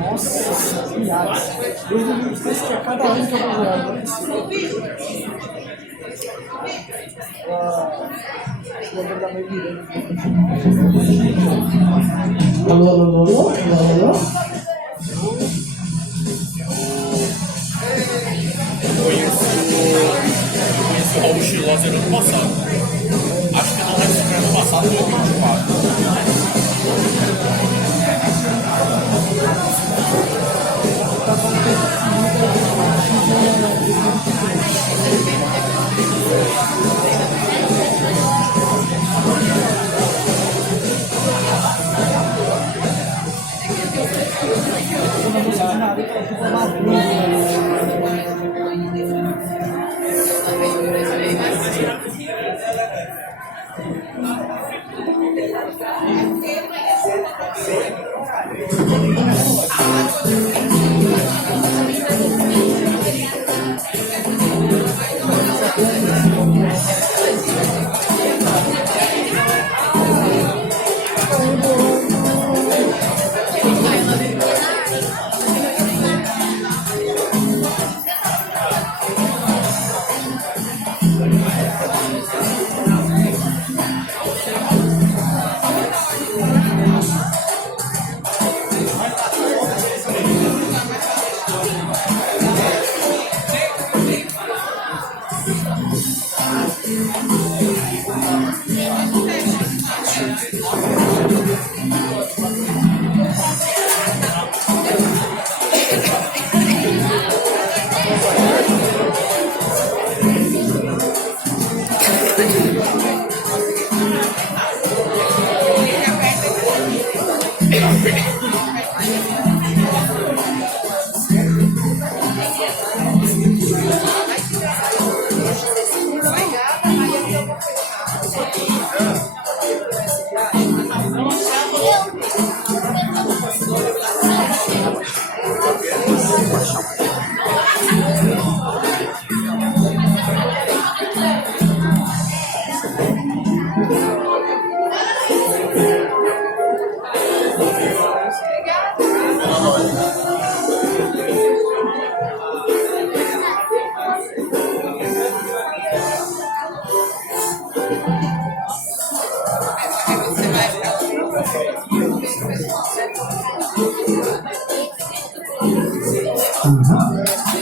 Nossa, viagem. Eu não sei se é cada ano que eu vou jogar. Alô, alô, alô, alô. Conheci o Raul Chilosa no ano passado. Acho que não vai ser no ano passado, foi o 24.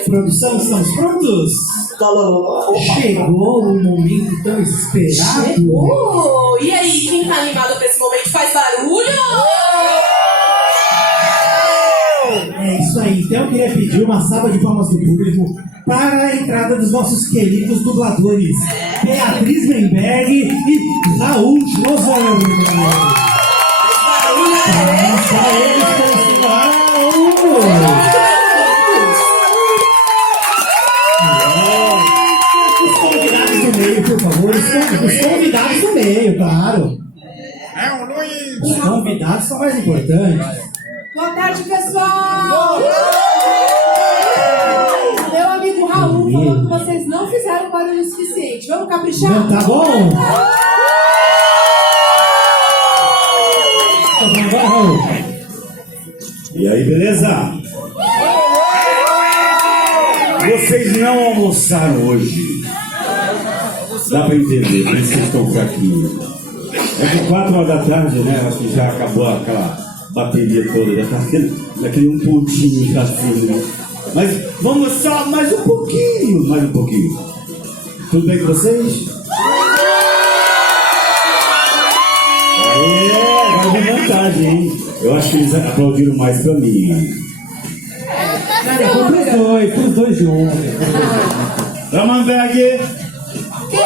Produção, estamos prontos? Chegou um momento tão esperado. Chegou! E aí, quem tá animado pra esse momento faz barulho? É isso aí, então eu queria pedir uma salva de palmas do público para a entrada dos nossos queridos dubladores Beatriz Menberg e Raul Schlosser. Para eles os convidados do meio, por favor. Os convidados do meio, claro. Os convidados são mais importantes. Boa tarde, pessoal! Meu amigo Raul falou que vocês não fizeram barulho suficiente. Vamos caprichar? Não, tá bom? Tá bom, Raul? E aí, beleza? Vocês não almoçaram hoje. Dá pra entender, por isso que estão fraquinhos. É de 4 horas da tarde, né? Acho que já acabou aquela bateria toda, já tá naquele um pontinho já assim, né? Mas vamos só mais um pouquinho, mais um pouquinho. Tudo bem com vocês? Vai de vantagem, hein? Eu acho que eles aplaudiram mais pra mim, né? Cara, pros dois juntos. Ramanberg! Tem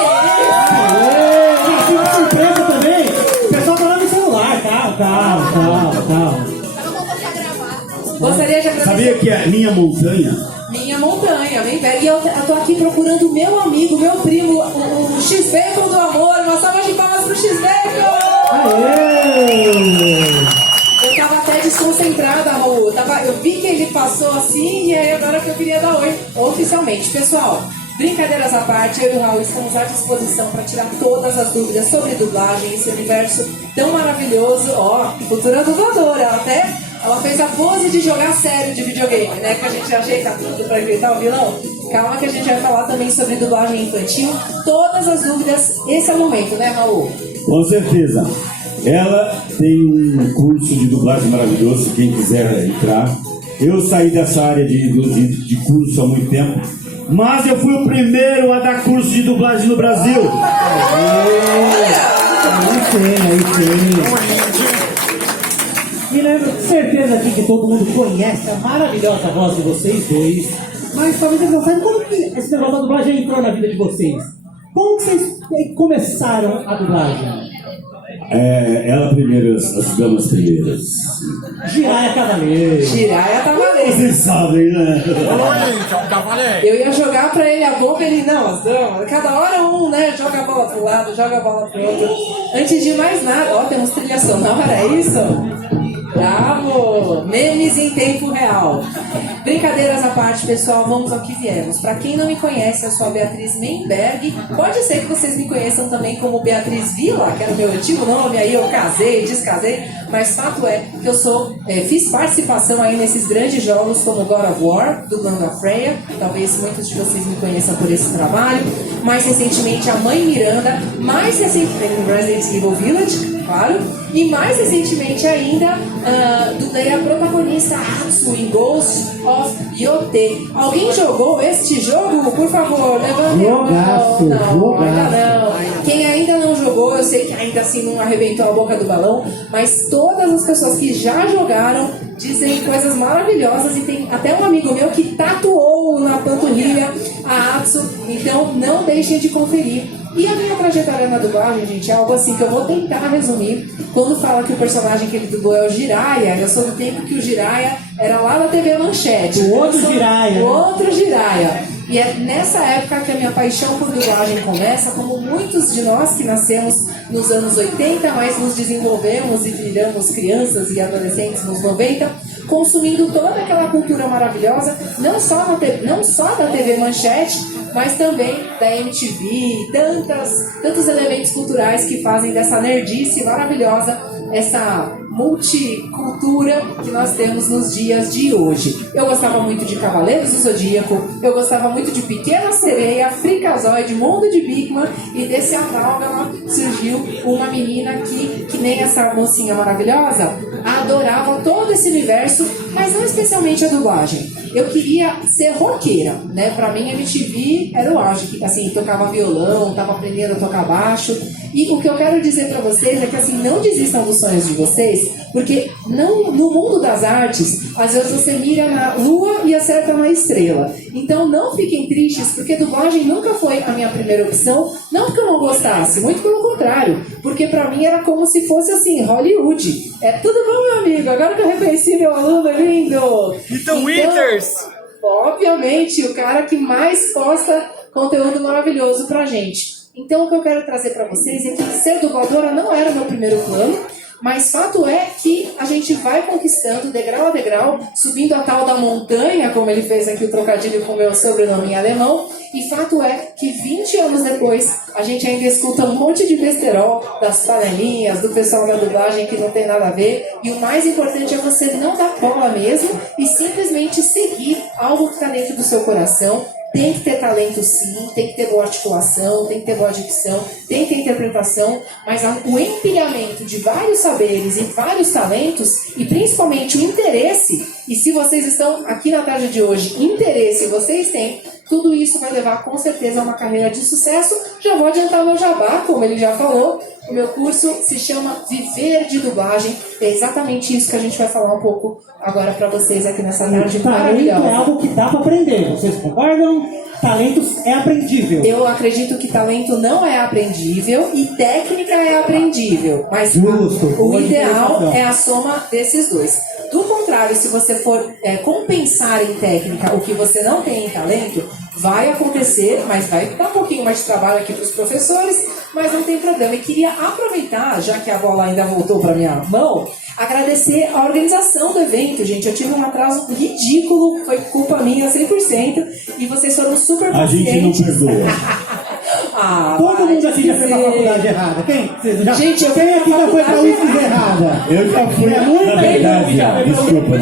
uma surpresa também. O pessoal tá lá no celular. Calma. Gostaria de agradecer. Sabia que a minha montanha... Minha montanha, bem velho. E eu tô aqui procurando o meu amigo, meu primo, o X-Bacon do amor. Uma salva de palmas pro X-Bacon! Eu tava até desconcentrada, Raul. Eu vi que ele passou assim e aí agora que eu queria dar oi oficialmente. Pessoal, brincadeiras à parte, eu e o Raul estamos à disposição para tirar todas as dúvidas sobre dublagem, esse universo tão maravilhoso. Ó, futura dubladora, ela fez a pose de jogar sério de videogame, né? Que a gente ajeita tudo pra enfrentar o vilão. Calma que a gente vai falar também sobre dublagem infantil. Todas as dúvidas, esse é o momento, né, Raul? Com certeza. Ela tem um curso de dublagem maravilhoso, quem quiser entrar. Eu saí dessa área de curso há muito tempo, mas eu fui o primeiro a dar curso de dublagem no Brasil. E lembro com certeza aqui que todo mundo conhece a maravilhosa voz de vocês dois, mas talvez eles não saibam como que esse negócio da dublagem entrou na vida de vocês. Como que vocês começaram a dublagem? Ela primeiro, as damas primeiras. Jiraya Cavaleiro. Jiraya Cavaleiro. Vocês sabem, né? Eu ia jogar pra ele a bomba, ele não, as damas. Cada hora um, né? Joga a bola pro lado, joga a bola pro outro. Antes de mais nada, ó, temos trilha sonora, é isso? Bravo! Memes em tempo real. Brincadeiras à parte, pessoal, vamos ao que viemos. Pra quem não me conhece, eu sou a Beatriz Menberg. Pode ser que vocês me conheçam também como Beatriz Vila, que era o meu antigo nome, aí eu casei, descasei. Mas fato é que eu fiz participação aí nesses grandes jogos como God of War, dublando a Freya. Talvez muitos de vocês me conheçam por esse trabalho. Mais recentemente, a Mãe Miranda. Mais recentemente, no Resident Evil Village, claro. E mais recentemente ainda, dublei a protagonista Atsu em Ghost of Yote. Alguém jogou este jogo? Por favor, levante a mão. Não, ainda não. Quem ainda não jogou, eu sei que ainda assim não arrebentou a boca do balão, mas todas as pessoas que já jogaram dizem coisas maravilhosas e tem até um amigo meu que tatuou na panturrilha a Atsu, então não deixem de conferir. E a minha trajetória na dublagem, gente, é algo assim que eu vou tentar resumir. Quando fala que o personagem que ele dublou é o Jiraya, eu sou do tempo que o Jiraya era lá na TV Manchete. O outro Jiraya. O outro Jiraya. E é nessa época que a minha paixão por dublagem começa, como muitos de nós que nascemos nos anos 80, mas nos desenvolvemos e viramos crianças e adolescentes nos 90, consumindo toda aquela cultura maravilhosa, não só da TV Manchete, mas também da MTV, tantos elementos culturais que fazem dessa nerdice maravilhosa, essa multicultura que nós temos nos dias de hoje. Eu gostava muito de Cavaleiros do Zodíaco, eu gostava muito de Pequena Sereia, Freakazoid, Mundo de Bigman, e desse amálgama surgiu uma menina que nem essa mocinha maravilhosa, adorava todo esse universo, mas não especialmente a dublagem. Eu queria ser roqueira, né? Pra mim, MTV era o auge, assim, tocava violão, tava aprendendo a tocar baixo. E o que eu quero dizer pra vocês é que, assim, não desistam dos sonhos de vocês, porque no mundo das artes, às vezes você mira na lua e acerta na estrela. Então, não fiquem tristes, porque dublagem nunca foi a minha primeira opção, não porque eu não gostasse, muito pelo contrário, porque pra mim era como se fosse, assim, Hollywood. É tudo bom, meu amigo? Agora que eu reconheci meu aluno lindo! Então, Winters! Obviamente, o cara que mais posta conteúdo maravilhoso pra gente. Então, o que eu quero trazer pra vocês é que ser dubladora não era o meu primeiro plano, mas fato é que a gente vai conquistando degrau a degrau, subindo a tal da montanha, como ele fez aqui o trocadilho com o meu sobrenome em alemão, e fato é que 20 anos depois, a gente ainda escuta um monte de besterol das panelinhas, do pessoal da dublagem que não tem nada a ver, e o mais importante é você não dar cola mesmo e simplesmente seguir algo que está dentro do seu coração. Tem que ter talento sim, tem que ter boa articulação, tem que ter boa dicção, tem que ter interpretação, mas o empilhamento de vários saberes e vários talentos, e principalmente o interesse, e se vocês estão aqui na tarde de hoje, interesse vocês têm, tudo isso vai levar com certeza a uma carreira de sucesso. Já vou adiantar o meu jabá, como ele já falou. O meu curso se chama Viver de Dublagem. É exatamente isso que a gente vai falar um pouco agora para vocês aqui nessa tarde maravilhosa. Talento é algo que dá para aprender, vocês concordam? Talento é aprendível. Eu acredito que talento não é aprendível e técnica é aprendível. Mas Justo, o ideal é a soma desses dois. Do contrário, se você for compensar em técnica o que você não tem em talento, vai acontecer, mas vai dar um pouquinho mais de trabalho aqui para os professores, mas não tem problema. E queria aproveitar, já que a bola ainda voltou para minha mão, agradecer a organização do evento, gente. Eu tive um atraso ridículo, foi culpa minha 100%, e vocês foram super pacientes. A gente não perdoa. Todo mundo aqui já foi pra faculdade errada. Quem? Gente, Quem aqui já foi pra UFS errada? Eu já fui. Na verdade, desculpa.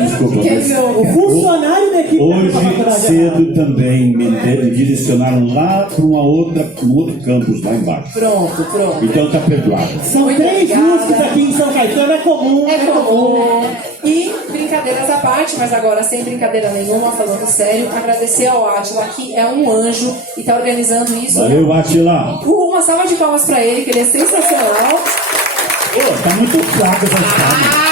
O funcionário da equipe foi pra Hoje faculdade cedo errada. também me direcionaram lá para um outro campus lá embaixo. Pronto. Então tá perdoado. São Muito 3 obrigada. músicos aqui em São Caetano, é comum. É comum. E brincadeiras à parte, mas agora sem brincadeira nenhuma, falando sério, agradecer ao Átila, que é um anjo e tá organizando isso. Valeu, Atila. Uma salva de palmas pra ele, que ele é sensacional. Pô, tá muito fraco essa escada.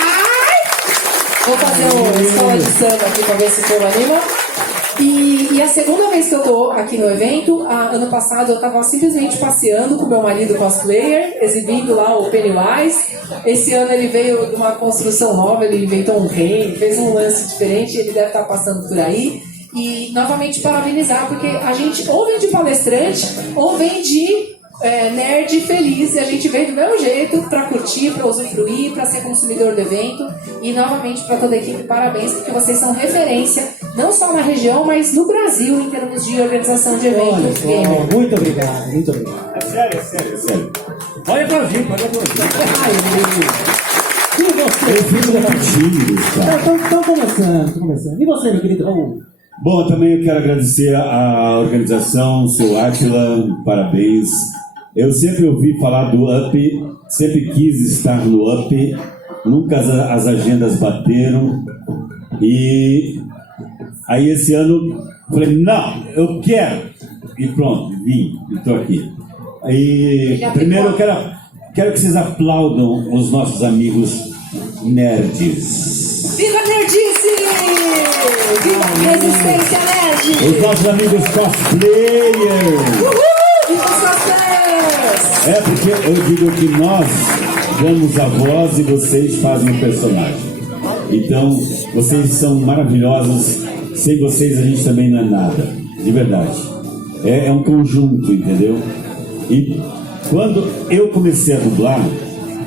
Vou fazer uma escola de samba aqui pra ver se o povo anima. E a segunda vez que eu tô aqui no evento, ano passado eu tava simplesmente passeando com meu marido cosplayer, exibindo lá o Pennywise. Esse ano ele veio de uma construção nova, ele inventou um reino, fez um lance diferente, ele deve estar passando por aí. E novamente parabenizar, porque a gente ou vem de palestrante, ou vem de nerd feliz, e a gente veio do mesmo jeito para curtir, para usufruir, para ser consumidor do evento. E novamente para toda a equipe, parabéns, porque vocês são referência não só na região, mas no Brasil em termos de organização de eventos. Muito obrigado, muito obrigado. É sério. Pode aplaudir. E você? Eu fico muito tímido, cara. Estão começando. E você, meu querido Raul? Bom, também eu quero agradecer a organização, o seu Átila, parabéns. Eu sempre ouvi falar do UP, sempre quis estar no UP, nunca as agendas bateram. E aí esse ano falei, não, eu quero. E pronto, vim, estou aqui. E primeiro eu quero que vocês aplaudam os nossos amigos nerds. Viva a nerdice! Viva a resistência nerd! Os nossos amigos cosplayers. Viva os cosplayers! Porque eu digo que nós damos a voz e vocês fazem o personagem. Então, vocês são maravilhosos. Sem vocês a gente também não é nada. De verdade. É um conjunto, entendeu? E quando eu comecei a dublar,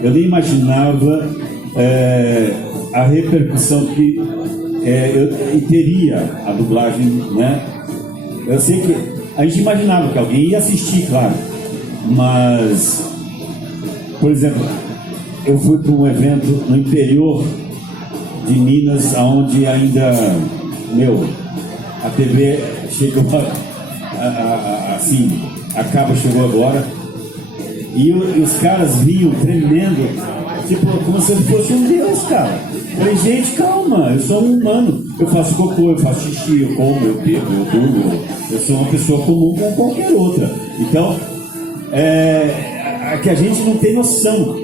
eu nem imaginava a repercussão que eu teria a dublagem, né? Eu sei que a gente imaginava que alguém ia assistir, claro, mas, por exemplo, eu fui para um evento no interior de Minas, onde ainda, a TV chegou assim, a cabo chegou agora, e os caras vinham tremendo, tipo, como se eu fosse um deus, cara. Eu falei, gente, calma, eu sou um humano, eu faço cocô, eu faço xixi, eu como, eu bebo, eu durmo, eu sou uma pessoa comum como qualquer outra. Então, que a gente não tem noção.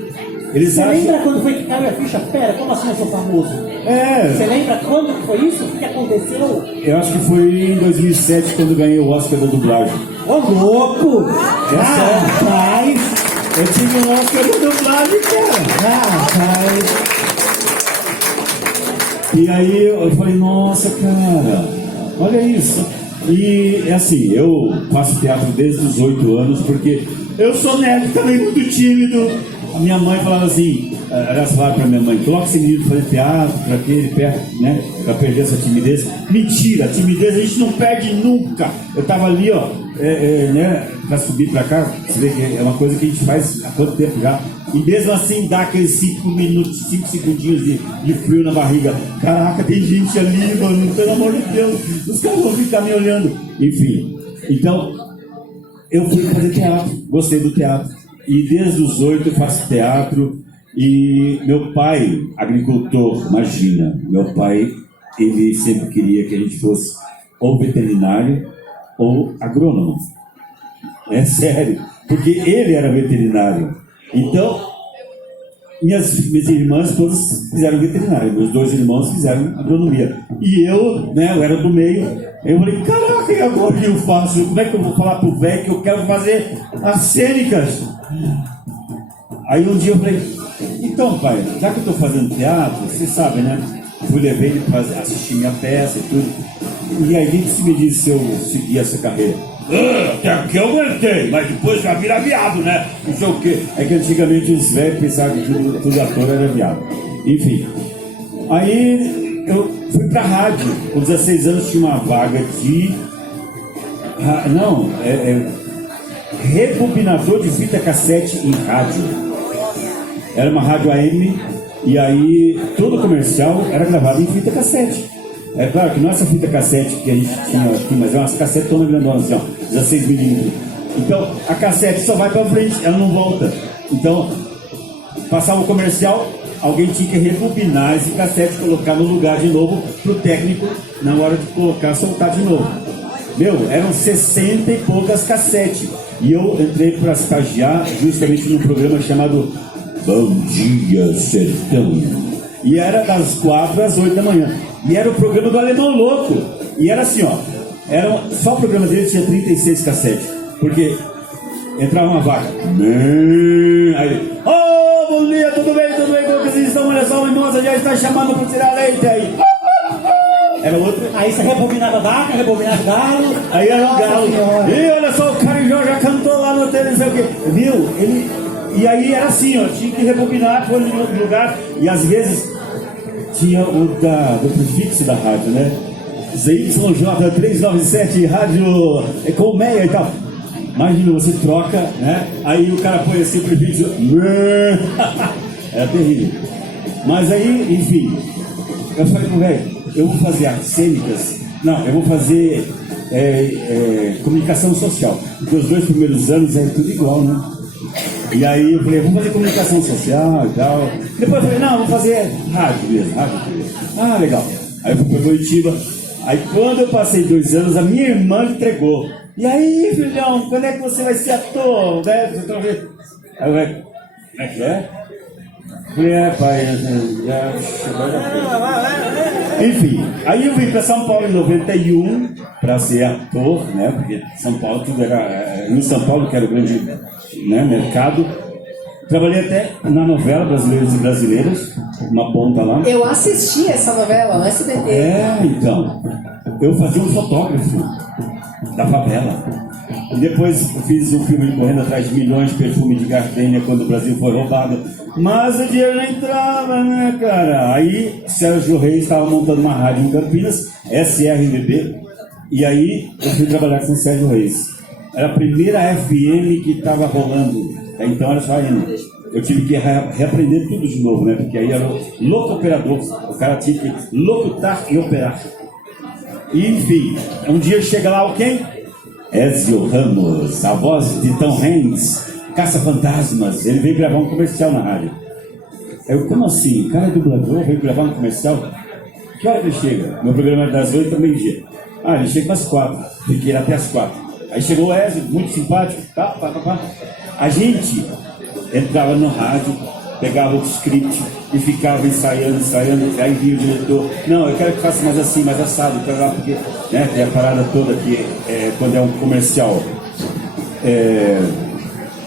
Você lembra quando foi que caiu a ficha? Pera, como assim eu sou famoso? Você lembra quando que foi isso? O que aconteceu? Eu acho que foi em 2007, quando ganhei o Oscar da dublagem. Ô, louco! Rapaz! Eu tive um Oscar da dublagem, cara! Rapaz! E aí eu falei, nossa, cara, olha isso. E assim, eu faço teatro desde os 8 anos, porque eu sou nerd também, muito tímido. A minha mãe falava assim, elas falaram pra minha mãe, coloca esse menino pra fazer teatro, pra que ele perde, né? Pra perder essa timidez. Mentira, a timidez a gente não perde nunca. Eu tava ali, né, pra subir pra cá, você vê que é uma coisa que a gente faz há quanto tempo já. E mesmo assim dá aqueles 5 minutos, 5 segundinhos de frio na barriga. Caraca, tem gente ali, mano, pelo amor de Deus, os caras vão ficar me olhando. Enfim, então eu fui fazer teatro, gostei do teatro. E desde os 8 eu faço teatro. E meu pai, agricultor, imagina, meu pai, ele sempre queria que a gente fosse ou veterinário ou agrônomo. É sério, porque ele era veterinário. Então, minhas irmãs todas fizeram veterinário, meus 2 irmãos fizeram agronomia. E eu, né, eu era do meio, eu falei, caraca, e agora o que eu faço? Como é que eu vou falar pro velho que eu quero fazer as cênicas? Aí um dia eu falei, então pai, já que eu estou fazendo teatro, você sabe, né? levei ele para assistir minha peça e tudo. E aí ele me disse se eu seguia essa carreira. Até aqui eu aguentei, mas depois já vira viado, né? Não sei o quê. É que antigamente os velhos pensavam que tudo ator era viado. Enfim. Aí eu fui pra rádio. Com 16 anos tinha uma vaga de... rebobinador de fita cassete em rádio. Era uma rádio AM. E aí todo comercial era gravado em fita cassete. É claro que não é essa fita cassete que a gente tinha aqui, mas é umas cassetonas grandonas assim, ó, 16mm. Então a cassete só vai pra frente, ela não volta. Então, passava o comercial, alguém tinha que rebobinar esse cassete, colocar no lugar de novo pro técnico, na hora de colocar, soltar de novo. Eram 60 e poucas cassetes. E eu entrei para estagiar justamente num programa chamado Bom Dia Sertão. E era das 4 às 8 da manhã. E era o programa do Alemão Louco. E era assim, ó. Só o programa dele tinha 36 cassetes. Porque entrava uma vaca. Aí, bom dia, tudo bem, como que vocês estão? Olha só, o Mimosa já está chamando para tirar leite aí. Era outro. Aí você rebobinava vaca, rebobinava galo. Aí era o galo. E olha só, o Carijó já cantou lá no tênis, não sei o quê. Viu? E aí era assim, ó, tinha que rebobinar, pôr no lugar. E às vezes tinha o do prefixo da rádio, né? ZYJ 397, rádio Colmeia e tal. Imagina, você troca, né? Aí o cara põe assim o prefixo. Era terrível. Mas aí, enfim, eu falei pro velho, eu vou fazer artes cênicas. Não, eu vou fazer comunicação social. Porque os 2 primeiros anos é tudo igual, né? E aí eu falei, vamos fazer comunicação social e tal. Depois eu falei, não, vamos fazer rádio mesmo. Ah, legal. Aí eu fui para Curitiba. Aí quando eu passei 2 anos, a minha irmã entregou. E aí, filhão, quando é que você vai ser ator? Né? Aí eu falei, como é que é? Eu falei, pai, já chegou. Enfim, aí eu vim para São Paulo em 91 para ser ator, né? Porque São Paulo tudo era... No São Paulo, que era o grande, né, mercado. Trabalhei até na novela Brasileiros e Brasileiras, uma ponta lá. Eu assisti essa novela no SBT. Então. Eu fazia um fotógrafo da favela. E depois eu fiz um filme correndo atrás de milhões de perfume de gardenia quando o Brasil foi roubado. Mas o dinheiro não entrava, né, cara? Aí Sérgio Reis estava montando uma rádio em Campinas, SRBB. E aí eu fui trabalhar com o Sérgio Reis. Era a primeira FM que estava rolando. Então era só AM. Eu tive que reaprender tudo de novo, né? Porque aí era o louco operador. O cara tinha que locutar e operar. E, enfim, um dia chega lá quem? Ezio Ramos, a voz de Tom Hanks, Caça-Fantasmas. Ele veio gravar um comercial na rádio. Eu, como assim? O cara é dublador, veio gravar um comercial? Que hora que ele chega? Meu programa é das 8 ao meio-dia. Ele chega às 4. Fiquei até às 4. Aí chegou o Ezio, muito simpático. A gente entrava no rádio, pegava o script e ficava ensaiando. Aí vinha o diretor, não, eu quero que faça mais assim, mais assado, porque, né, tem a parada toda que quando é um comercial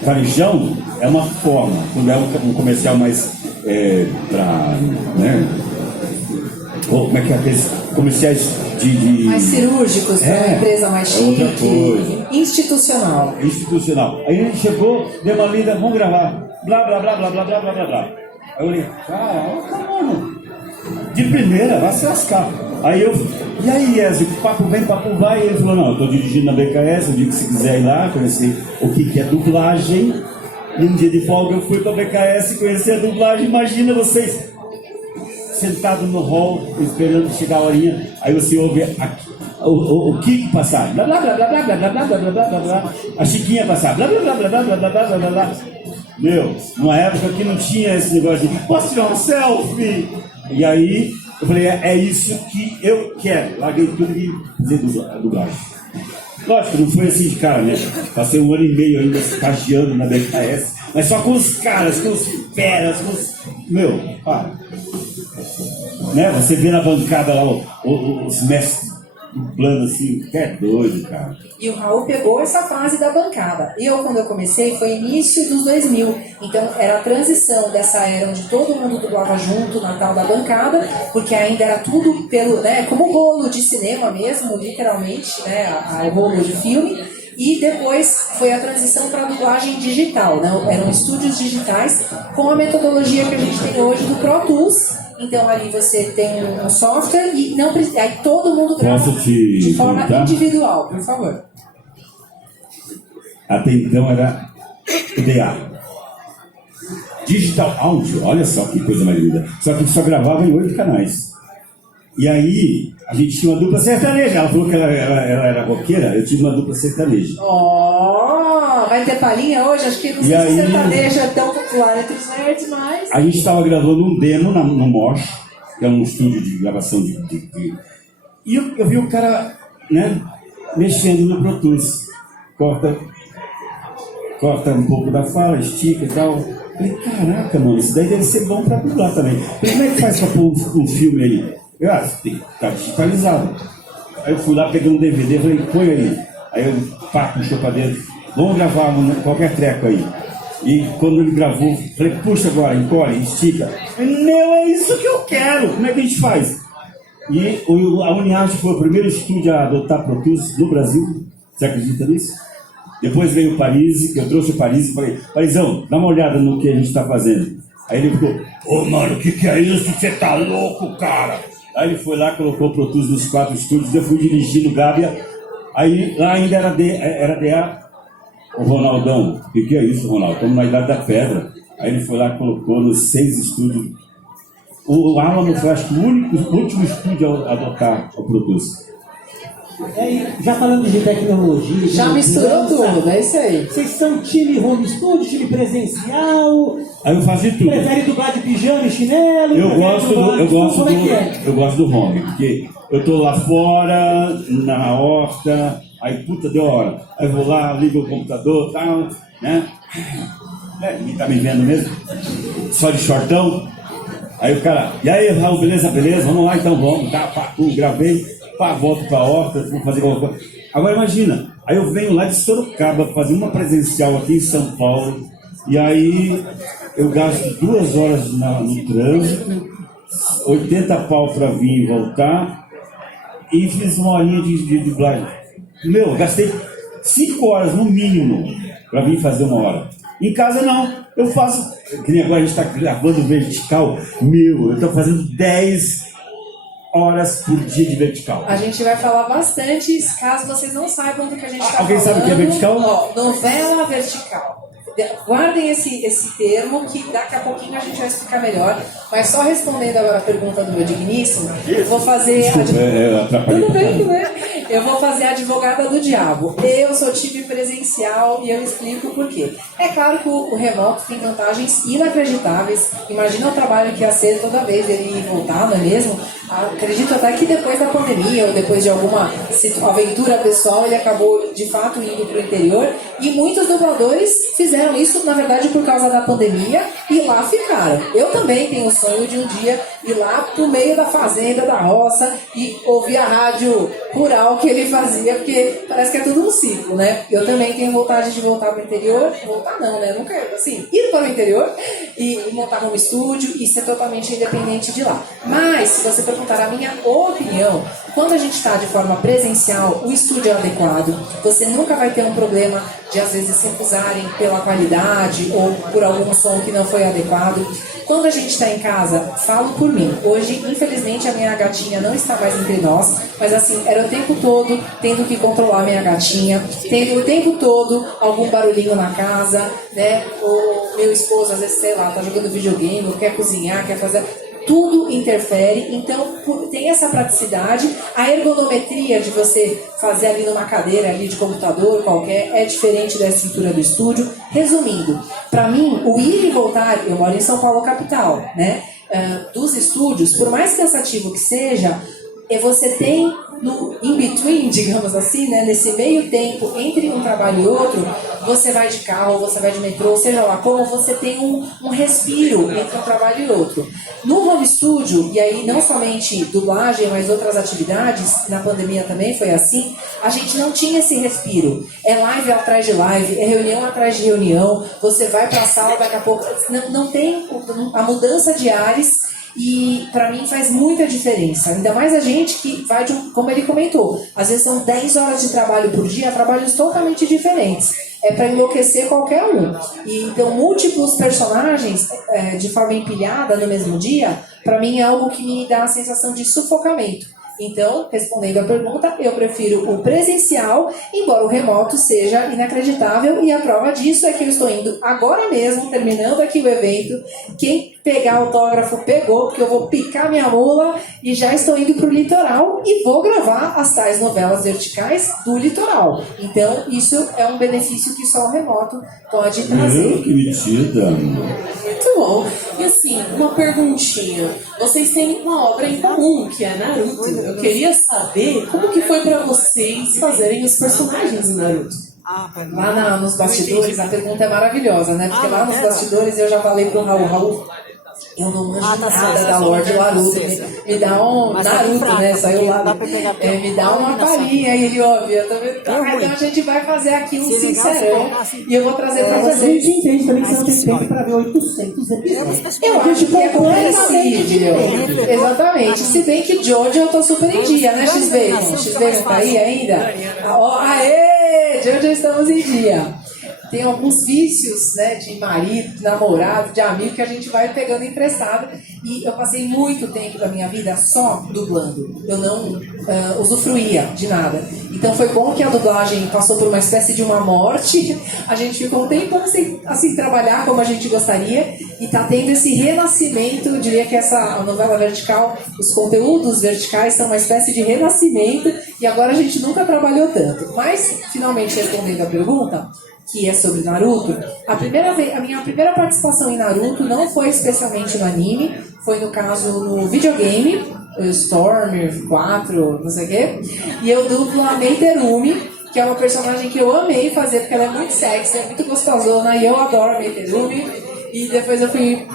varejão, é uma forma. Quando é um comercial mais né, como é que é aqueles comerciais mais cirúrgicos, para uma empresa mais chique, institucional. Aí a gente chegou, deu uma lida, vamos gravar, blá blá blá blá blá blá blá blá. Aí eu falei, mano, de primeira, vai se lascar. Aí eu, e aí, Ezio, papo vem, papo vai. E ele falou, não, eu tô dirigindo na BKS, eu digo que se quiser ir lá, conhecer o que é dublagem. E um dia de folga eu fui pra BKS conhecer a dublagem. Imagina vocês sentado no hall, esperando chegar a horinha, aí você ouve o Kiko passar, blá blá blá blá blá blá blá blá blá blá blá blá, a Chiquinha passar, blá blá blá blá blá blá blá blá blá blá. Meu, numa época que não tinha esse negócio de posso tirar um selfie? E aí eu falei, é isso que eu quero. Larguei tudo e fazer dublagem. Lógico, não foi assim de cara, né? Passei 1 ano e meio ainda estagiando na BKS, mas só com os caras, com os feras, com os... Meu, para. Né? Você vê na bancada lá os mestres. plano assim, que é doido, cara. E o Raul pegou essa fase da bancada. Quando eu comecei, foi início dos 2000. Então, era a transição dessa era onde todo mundo dublava junto na tal da bancada, porque ainda era tudo pelo, né, como rolo de cinema mesmo, literalmente, né, o rolo de filme. E depois foi a transição para a dublagem digital, né? Eram estúdios digitais com a metodologia que a gente tem hoje do Pro Tools. Então ali você tem um software e não precisa, aí todo mundo grava de forma individual, por favor. Até então era DA. Digital Audio, olha só que coisa mais linda. Só que só gravava em 8 canais. E aí, a gente tinha uma dupla sertaneja. Ela falou que ela era roqueira, eu tive uma dupla sertaneja. Vai ter palhinha hoje? Acho que não sei se sertanejo é tão popular entre os nerds, mas... A gente estava gravando um demo no Mosh, que é um estúdio de gravação de... E eu vi o cara, né, mexendo no Pro Tools. Corta um pouco da fala, estica e tal. Falei, caraca, mano, isso daí deve ser bom pra dublar também. Falei, como é que faz pra pôr um filme aí? Tem que estar digitalizado. Aí eu fui lá, peguei um DVD, falei, põe aí. Aí eu puxou pra dentro. Vamos gravar qualquer treco aí. E quando ele gravou, falei, puxa agora, encolhe, estica. Meu, é isso que eu quero. Como é que a gente faz? E a Uniarte foi o primeiro estúdio a adotar Pro Tools no Brasil. Você acredita nisso? Depois veio o Paris, que eu trouxe o Paris e falei, Parizão, dá uma olhada no que a gente está fazendo. Aí ele ficou, mano, o que é isso? Você tá louco, cara? Aí ele foi lá, colocou o Pro Tools nos 4 estúdios, eu fui dirigindo o Gábia. Aí lá ainda era DA, o Ronaldão. O que é isso, Ronaldo? Estamos na Idade da Pedra. Aí ele foi lá e colocou nos 6 estúdios. O Alamo foi, acho que, o último estúdio a adotar o Pro Tools. Já falando de tecnologia... Já misturou tudo, é isso aí. Vocês são time home studio, time presencial? Aí eu faço de tudo. Prefere dublar de pijama e chinelo? Eu gosto do home, porque eu tô lá fora, na horta, aí puta, deu hora. Aí eu vou lá, ligo o computador e tal, né? Ninguém tá me vendo mesmo? Só de shortão. Aí o cara, e aí, Raul, beleza? Vamos lá então, vamos. Gravei. Volto pra horta, vou fazer alguma coisa. Agora imagina, aí eu venho lá de Sorocaba fazer uma presencial aqui em São Paulo, e aí eu gasto 2 horas no trânsito, 80 pau pra vir e voltar, e fiz uma horinha de dublagem. Eu gastei 5 horas no mínimo pra vir fazer 1 hora. Em casa não, eu faço, que nem agora a gente tá gravando vertical, eu tô fazendo 10 horas por dia de vertical. A gente vai falar bastante, caso vocês não saibam do que a gente está falando. Alguém sabe o que é vertical? Novela vertical. Guardem esse termo, que daqui a pouquinho a gente vai explicar melhor. Mas só respondendo agora a pergunta do meu digníssimo, eu vou fazer... Tudo bem, né? Eu vou fazer a advogada do diabo. Eu sou time presencial e eu explico por quê. É claro que o remoto tem vantagens inacreditáveis. Imagina o trabalho que ia ser toda vez ele ir voltar, não é mesmo? Acredito até que depois da pandemia ou depois de alguma aventura pessoal, ele acabou de fato indo para o interior. E muitos dubladores fizeram isso, na verdade, por causa da pandemia e lá ficaram. Eu também tenho o sonho de um dia ir lá pro meio da fazenda, da roça e ouvir a rádio rural que ele fazia, porque parece que é tudo um ciclo, né? Eu também tenho vontade de voltar para o interior. Voltar não, né? Nunca, assim, ir para o interior e montar um estúdio e ser totalmente independente de lá. Mas, se você perguntar a minha opinião, quando a gente está de forma presencial, o estúdio é adequado. Você nunca vai ter um problema de, às vezes, se recusarem pela qualidade ou por algum som que não foi adequado. Quando a gente está em casa, falo por mim. Hoje, infelizmente, a minha gatinha não está mais entre nós, mas assim, era o tempo todo tendo que controlar a minha gatinha, tendo o tempo todo algum barulhinho na casa, né? O meu esposo, às vezes, sei lá, tá jogando videogame, quer cozinhar, quer fazer... Tudo interfere, então tem essa praticidade. A ergonometria de você fazer ali numa cadeira ali de computador qualquer é diferente da estrutura do estúdio. Resumindo, para mim, o ir e voltar, eu moro em São Paulo capital, né? Dos estúdios, por mais cansativo que seja, você tem no in-between, digamos assim, né, nesse meio tempo entre um trabalho e outro, você vai de carro, você vai de metrô, seja lá como, você tem um respiro entre um trabalho e outro. No home studio, e aí não somente dublagem, mas outras atividades, na pandemia também foi assim, a gente não tinha esse respiro. É live atrás de live, é reunião atrás de reunião, você vai para a sala, daqui a pouco... Não tem a mudança de ares. E para mim faz muita diferença, ainda mais a gente que vai como ele comentou, às vezes são 10 horas de trabalho por dia, trabalhos totalmente diferentes, é para enlouquecer qualquer um. E então múltiplos personagens de forma empilhada no mesmo dia, para mim é algo que me dá a sensação de sufocamento. Então, respondendo a pergunta, eu prefiro o presencial, embora o remoto seja inacreditável, e a prova disso é que eu estou indo agora mesmo, terminando aqui o evento. Quem pegar autógrafo pegou, porque eu vou picar minha mula e já estou indo para o litoral e vou gravar as tais novelas verticais do litoral. Então, isso é um benefício que só o remoto pode trazer. Que metida! Muito bom. E assim, uma perguntinha. Vocês têm uma obra em comum, que é Naruto. Eu queria saber como que foi pra vocês fazerem os personagens do Naruto. Lá nos bastidores, a pergunta é maravilhosa, né? Porque lá nos bastidores eu já falei pro Raul, eu não manjo nada da lore de Naruto. Me dá um Naruto, né? Saiu lá. Me dá uma palhinha aí, ele óbvio. Eu tô vendo. Então a gente vai fazer aqui um sincerão. E eu vou trazer pra vocês. A gente entende também que você não tem tempo para ver 800 episódios. Eu acho que é compreensível. Exatamente. Se bem que Jojo eu tô super em dia, né, X-Bacon? X-Bacon tá aí ainda? Aê! Jojo estamos em dia. Tem alguns vícios, né, de marido, de namorado, de amigo que a gente vai pegando emprestado. E eu passei muito tempo da minha vida só dublando. Eu não usufruía de nada. Então foi bom que a dublagem passou por uma espécie de uma morte. A gente ficou um tempo sem assim, trabalhar como a gente gostaria. E está tendo esse renascimento. Eu diria que a novela vertical, os conteúdos verticais são uma espécie de renascimento. E agora a gente nunca trabalhou tanto. Mas, finalmente respondendo a pergunta, que é sobre Naruto, a minha primeira participação em Naruto não foi especialmente no anime, foi no caso no videogame, o Storm 4, não sei o quê, e eu dublo a Meiterumi, que é uma personagem que eu amei fazer, porque ela é muito sexy, é muito gostosona, e eu adoro a Meiterumi. E depois eu fui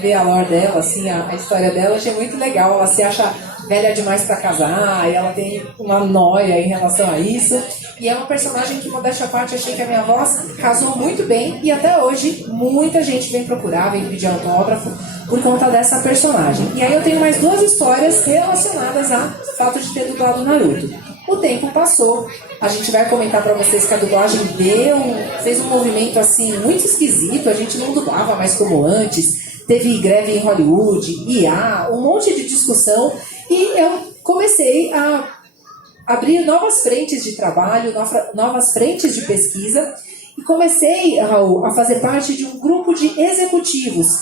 ver a lore dela, assim, a história dela, achei muito legal. Ela se acha velha demais pra casar, e ela tem uma noia em relação a isso. E é uma personagem que, modéstia à parte, achei que a minha voz casou muito bem. E até hoje, muita gente vem procurar, vem pedir autógrafo por conta dessa personagem. E aí eu tenho mais 2 histórias relacionadas ao fato de ter dublado Naruto. O tempo passou, a gente vai comentar pra vocês que a dublagem fez um movimento assim muito esquisito, a gente não dublava mais como antes, teve greve em Hollywood, IA, um monte de discussão, e eu comecei a abrir novas frentes de trabalho, novas frentes de pesquisa, e comecei, Raul, a fazer parte de um grupo de executivos,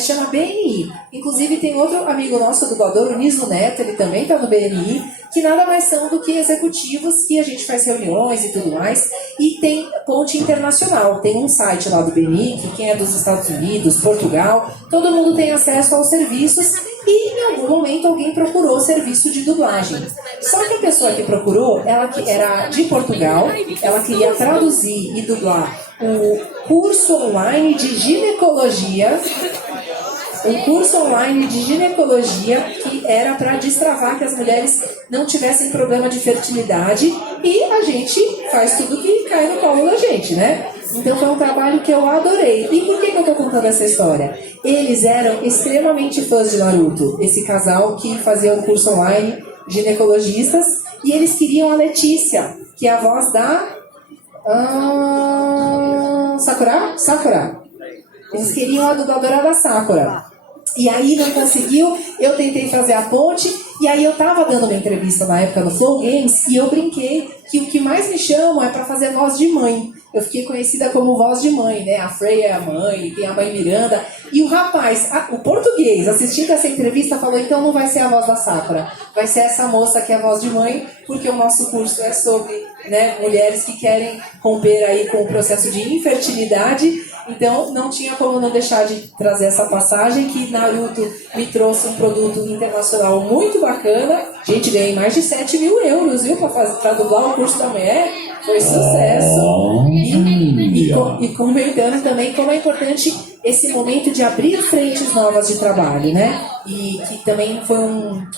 chama BNI. Inclusive tem outro amigo nosso, dublador, o Niso Neto, ele também está no BNI, que nada mais são do que executivos que a gente faz reuniões e tudo mais, e tem ponte internacional, tem um site lá do BNI, que quem é dos Estados Unidos, Portugal, todo mundo tem acesso aos serviços, e em algum momento alguém procurou serviço de dublagem. Só que a pessoa que procurou, ela que era de Portugal, ela queria traduzir e dublar o curso online de ginecologia, que era para destravar que as mulheres não tivessem problema de fertilidade, e a gente faz tudo que cai no colo da gente, né? Então foi um trabalho que eu adorei. E por que eu tô contando essa história? Eles eram extremamente fãs de Naruto, esse casal que fazia o curso online, ginecologistas, e eles queriam a Letícia, que é a voz da Sakura. Eles queriam a dubladora da Sakura. E aí não conseguiu, eu tentei fazer a ponte, e aí eu tava dando uma entrevista na época no Flow Games, e eu brinquei que o que mais me chamam é pra fazer voz de mãe. Eu fiquei conhecida como voz de mãe, né? A Freya é a mãe, tem a mãe Miranda. E o rapaz, o português, assistindo essa entrevista, falou, então não vai ser a voz da Sakura, vai ser essa moça que é a voz de mãe, porque o nosso curso é sobre, né, mulheres que querem romper aí com o processo de infertilidade. Então, não tinha como não deixar de trazer essa passagem, que Naruto me trouxe um produto internacional muito bacana. Gente, ganhei mais de 7.000 euros, viu, para dublar o curso da mulher. Foi sucesso. E comentando também como é importante esse momento de abrir frentes novas de trabalho, né? E que também foi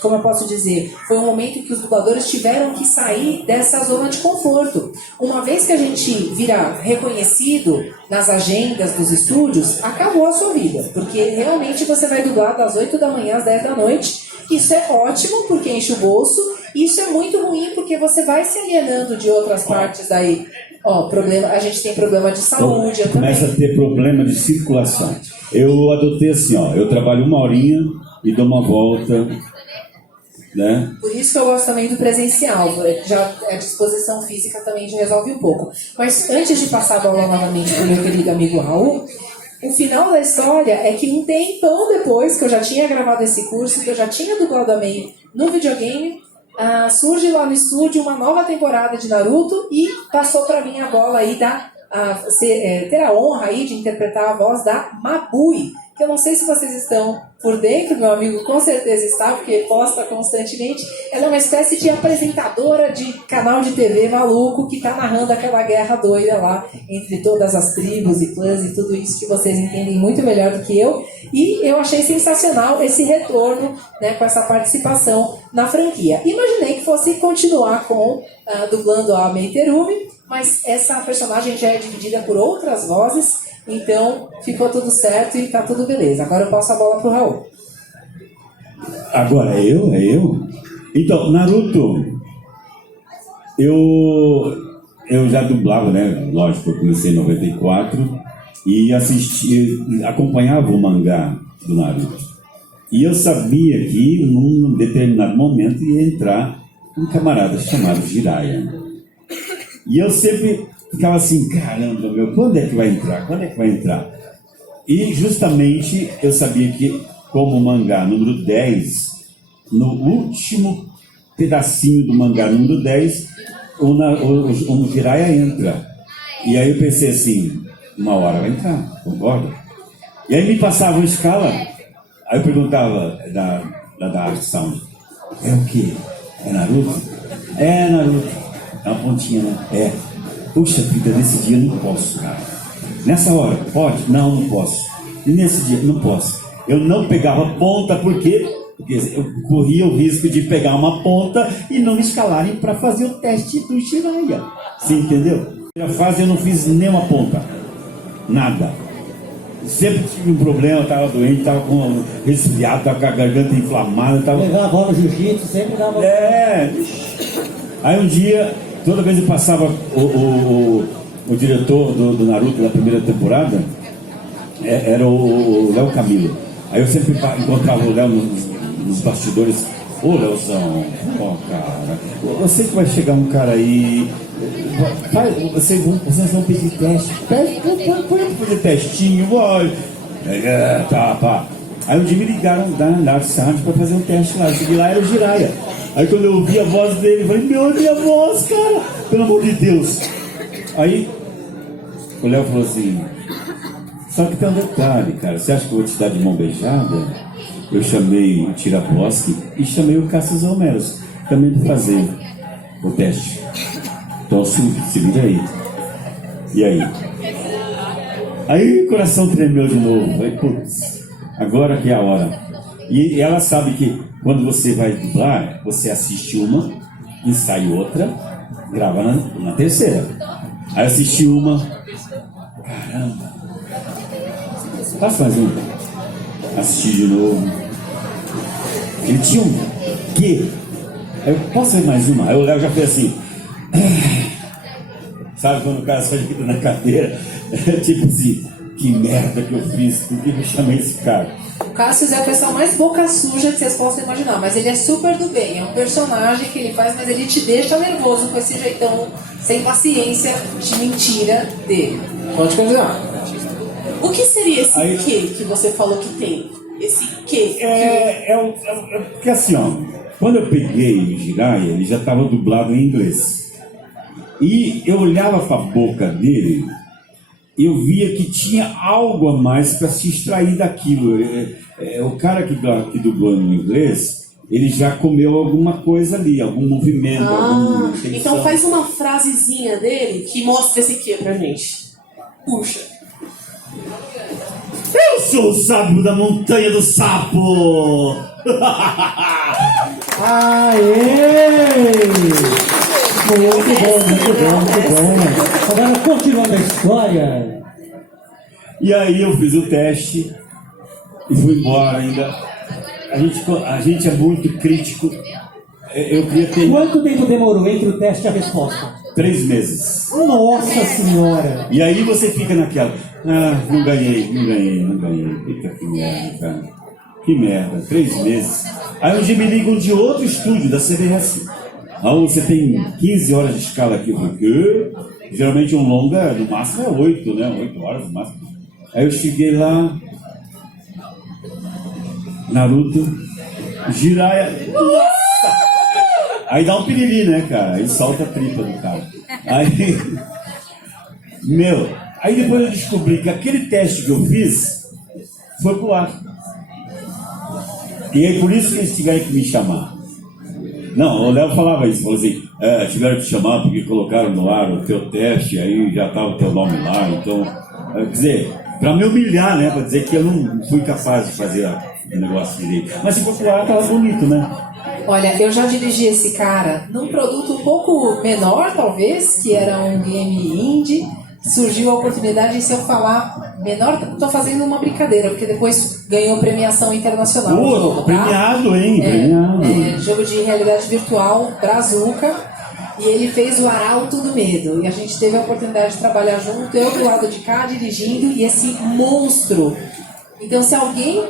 como eu posso dizer, foi um momento que os dubladores tiveram que sair dessa zona de conforto. Uma vez que a gente vira reconhecido nas agendas dos estúdios, acabou a sua vida, porque realmente você vai dublar das 8 da manhã às 10 da noite. Isso é ótimo porque enche o bolso. Isso é muito ruim porque você vai se alienando de outras partes daí. A gente tem problema de saúde. Começa a ter problema de circulação. Eu adotei assim, eu trabalho 1 horinha e dou uma volta, né? Por isso que eu gosto também do presencial. Já a disposição física também já resolve um pouco. Mas antes de passar a bola novamente para o meu querido amigo Raul, o final da história é que um tempão depois que eu já tinha gravado esse curso, que eu já tinha dublado a Mei no videogame, surge lá no estúdio uma nova temporada de Naruto e passou para mim a bola aí ter a honra aí de interpretar a voz da Mabui, que eu não sei se vocês estão por dentro, meu amigo com certeza está, porque posta constantemente. Ela é uma espécie de apresentadora de canal de TV maluco que está narrando aquela guerra doida lá entre todas as tribos e clãs e tudo isso que vocês entendem muito melhor do que eu. E eu achei sensacional esse retorno, né, com essa participação na franquia. Imaginei que fosse continuar dublando a Mei Terumi, mas essa personagem já é dividida por outras vozes. Então, ficou tudo certo e tá tudo beleza. Agora eu passo a bola pro Raul. Agora é eu? Então, Naruto, eu já dublava, né? Lógico, eu comecei em 94 e acompanhava o mangá do Naruto. E eu sabia que num determinado momento ia entrar um camarada chamado Jiraiya. E eu sempre ficava assim, caramba, quando é que vai entrar? E justamente eu sabia que, como mangá número 10, no último pedacinho do mangá número 10, o Jiraiya entra. E aí eu pensei assim, uma hora vai entrar, concorda? E aí me passava uma escala, aí eu perguntava da Art Sound, é o quê? É Naruto? É Naruto. É uma pontinha, né? Puxa vida, nesse dia eu não posso, cara. Nessa hora, pode? Não posso. E nesse dia, não posso. Eu não pegava ponta, porque eu corria o risco de pegar uma ponta e não me escalarem para fazer o teste do Jiraiya. Você entendeu? Na fase eu não fiz nenhuma ponta. Nada. Sempre tive um problema, eu estava doente, estava com resfriado, estava com a garganta inflamada. Levar a bola no jiu-jitsu, sempre dava... Aí um dia... Toda vez que passava o diretor do Naruto da primeira temporada, era o Léo Camilo. Aí eu sempre encontrava o Léo nos bastidores. Ô Léozão, cara, você que vai chegar um cara aí, vocês vão pedir teste. Põe fazer testinho, vai. Tá. Aí um dia me ligaram da Arte para fazer um teste lá. Eu cheguei lá, era o Jiraiya. Aí quando eu ouvi a voz dele, eu falei, minha voz, cara, pelo amor de Deus. Aí o Léo falou assim, só que tem um detalhe, cara, você acha que eu vou te dar de mão beijada? Eu chamei o Tiraboski e chamei o Cassius Romeros também para fazer o teste. Então se vira aí. E aí? Aí o coração tremeu de novo. Aí, putz, agora que é a hora. E ela sabe que quando você vai dublar, você assiste uma, ensaia outra, grava na terceira. Aí assisti uma, caramba, passa mais uma, assisti de novo. Ele tinha um quê? Aí eu posso ver mais uma? Aí o Léo já fez assim, sabe quando o cara só fica na cadeira, tipo assim, que merda que eu fiz, por que eu chamei esse cara? O Cassius é a pessoa mais boca suja que vocês possam imaginar, mas ele é super do bem. É um personagem que ele faz, mas ele te deixa nervoso com esse jeitão sem paciência de mentira dele. Pode continuar. O que seria esse quê que você falou que tem? Esse quê? Porque assim, quando eu peguei o Jiraiya, ele já estava dublado em inglês. E eu olhava para a boca dele eu via que tinha algo a mais para se extrair daquilo. O cara que dublou no inglês, ele já comeu alguma coisa ali, algum movimento, alguma intenção. Então faz uma frasezinha dele que mostra esse quê pra gente. Puxa. Eu sou o sábio da montanha do sapo! Aê! Muito bom. Agora, continuando a história. E aí eu fiz o teste e fui embora ainda. A gente é muito crítico. Eu queria ter... Quanto tempo demorou entre o teste e a resposta? 3 meses. Nossa Senhora! E aí você fica naquela... não ganhei. Eita, que merda, cara. Que merda, 3 meses. Aí um dia me ligam de outro estúdio, da CBS. Raul, você tem 15 horas de escala aqui. Eu falei, quê? Geralmente um longa, no máximo é 8, né? 8 horas no máximo. Aí eu cheguei lá... Naruto, Jiraiya... Nossa! Aí dá um piriri, né, cara? Aí solta a tripa do cara. Aí... Aí depois eu descobri que aquele teste que eu fiz foi pro ar. E aí por isso que eles tiveram que me chamar. Não, o Léo falava isso, falou assim, tiveram que te chamar porque colocaram no ar o teu teste, aí já estava o teu nome lá, então, quer dizer, para me humilhar, né, para dizer que eu não fui capaz de fazer o negócio direito. Mas se for pro ar, tava bonito, né? Olha, eu já dirigi esse cara num produto um pouco menor, talvez, que era um game indie. Surgiu a oportunidade de, se eu falar menor, estou fazendo uma brincadeira, porque depois ganhou premiação internacional. Pô, jogo, tá? Premiado, hein? Premiado. Jogo de realidade virtual, Brazuca, e ele fez o Arauto do Medo. E a gente teve a oportunidade de trabalhar junto, eu do lado de cá dirigindo, e esse monstro. Então, se alguém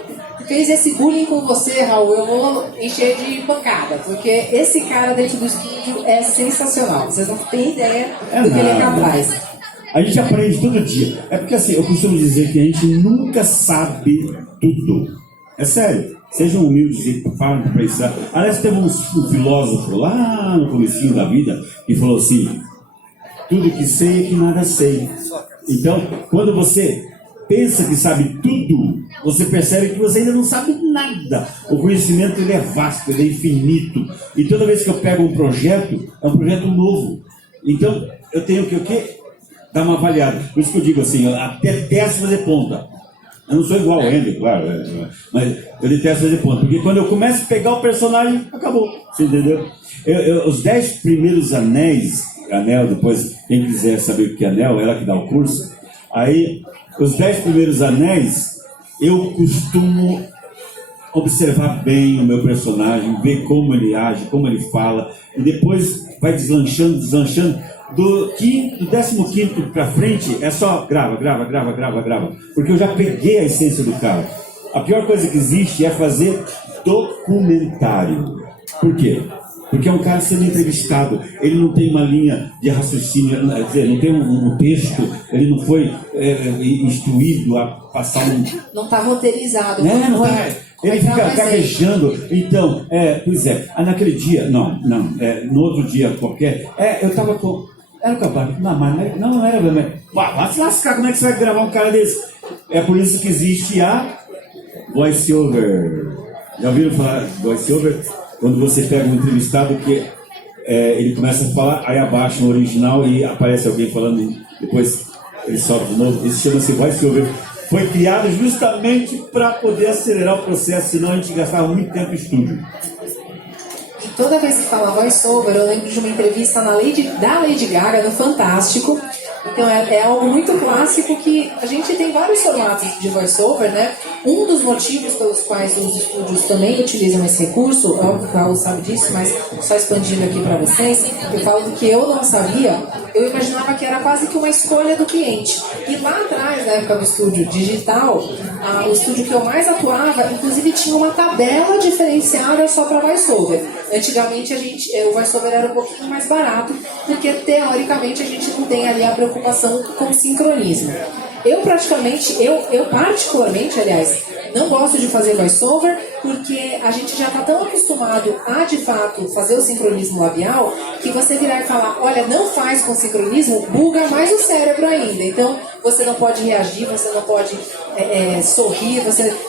fez esse bullying com você, Raul, eu vou encher de pancada, porque esse cara dentro do estúdio é sensacional. Vocês não têm ideia do que ele é capaz. A gente aprende todo dia. É porque assim, eu costumo dizer que a gente nunca sabe tudo. É sério. Sejam humildes e parem para pensar. Aliás, teve um filósofo lá no comecinho da vida que falou assim: tudo que sei é que nada sei. Então, quando você pensa que sabe tudo, você percebe que você ainda não sabe nada. O conhecimento ele é vasto, ele é infinito. E toda vez que eu pego um projeto, é um projeto novo. Então, eu tenho que o quê? Dar uma avaliada. Por isso que eu digo assim, eu até detesto fazer ponta. Eu não sou igual ao Ender, claro, mas eu detesto fazer ponta. Porque quando eu começo a pegar o personagem, acabou. Você entendeu? Os 10 primeiros anéis, anel, depois, quem quiser saber o que é anel, ela que dá o curso. Aí, os 10 primeiros anéis, eu costumo observar bem o meu personagem, ver como ele age, como ele fala, e depois vai deslanchando. Do 15º pra frente é só grava. Porque eu já peguei a essência do cara. A pior coisa que existe é fazer documentário. Por quê? Porque é um cara sendo entrevistado. Ele não tem uma linha de raciocínio, quer dizer, não tem um texto, ele não foi instruído a passar um... Não está roteirizado. Não é. Ele fica gaguejando. Então, pois é. Naquele dia, no outro dia qualquer, eu tava com... Era o cavalo. Não era, mas vai se lascar, como é que você vai gravar um cara desse? É por isso que existe a voice-over. Já ouviram falar voice-over? Quando você pega um entrevistado que ele começa a falar, aí abaixa o original e aparece alguém falando, depois ele sobe de novo. Isso chama-se voice-over. Foi criado justamente para poder acelerar o processo, senão a gente gastava muito tempo em estúdio. Toda vez que fala voice-over, eu lembro de uma entrevista da Lady Gaga, no Fantástico. Então é algo muito clássico que a gente tem vários formatos de voice-over, né? Um dos motivos pelos quais os estúdios também utilizam esse recurso, óbvio que o Raul sabe disso, mas só expandindo aqui para vocês, eu falo do que eu não sabia, eu imaginava que era quase que uma escolha do cliente. E lá atrás, na época do estúdio digital, o estúdio que eu mais atuava, inclusive tinha uma tabela diferenciada só para voice-over. Antigamente o voice-over era um pouquinho mais barato, porque teoricamente a gente não tem ali a preocupação com o sincronismo. Eu particularmente, aliás, não gosto de fazer voice-over, porque a gente já está tão acostumado a, de fato, fazer o sincronismo labial, que você virar e falar, olha, não faz com sincronismo, buga mais o cérebro ainda. Então, você não pode reagir, você não pode sorrir,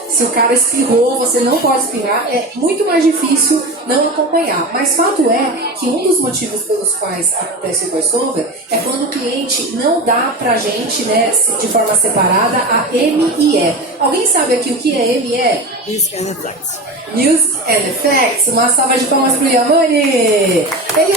se o cara espirrou, você não pode espirrar. É muito mais difícil não acompanhar. Mas fato é que um dos motivos pelos quais acontece o voiceover é quando o cliente não dá pra gente, né, de forma separada, a ME. Alguém sabe aqui o que é ME? Music and Effects. Music and Effects. Uma salva de palmas pro Yamani. Ele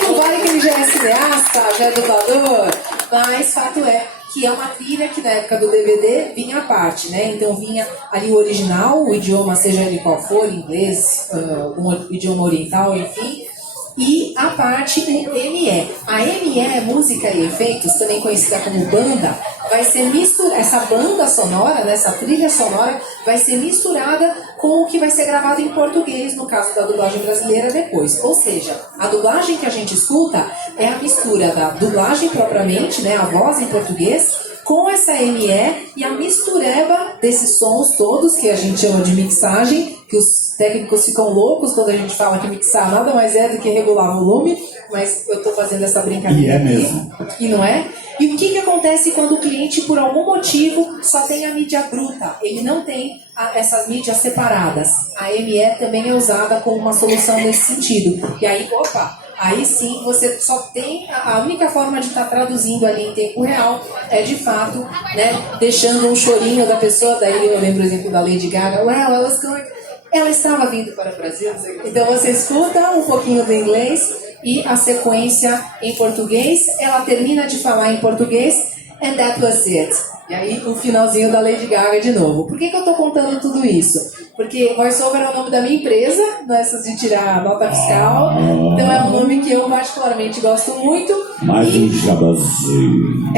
não vale que ele já é cineasta, já é dublador, mas fato é que é uma trilha que na época do DVD vinha à parte, né? Então vinha ali o original, o idioma, seja ele qual for, inglês, um idioma oriental, enfim, e a parte o ME. A ME, música e efeitos, também conhecida como banda, vai ser misturada, essa banda sonora, né, essa trilha sonora, vai ser misturada com o que vai ser gravado em português, no caso da dublagem brasileira, depois. Ou seja, a dublagem que a gente escuta é a mistura da dublagem propriamente, né, a voz em português, com essa ME e a mistureba desses sons todos, que a gente chama de mixagem, que os técnicos ficam loucos quando a gente fala que mixar nada mais é do que regular volume, mas eu estou fazendo essa brincadeira e é aqui, mesmo. E não é? E o que acontece quando o cliente, por algum motivo, só tem a mídia bruta? Ele não tem essas mídias separadas. A ME também é usada como uma solução nesse sentido. E aí, aí sim você só tem a única forma de estar traduzindo ali em tempo real é de fato, né, deixando um chorinho da pessoa. Daí eu lembro o exemplo da Lady Gaga, ela estava vindo para o Brasil. Então você escuta um pouquinho do inglês e a sequência em português, ela termina de falar em português, and that was it. E aí o finalzinho da Lady Gaga de novo. Por que eu estou contando tudo isso? Porque VoiceOver é o nome da minha empresa, nessas de tirar nota fiscal. Então é um nome que eu particularmente gosto muito. Mais um jabazinho.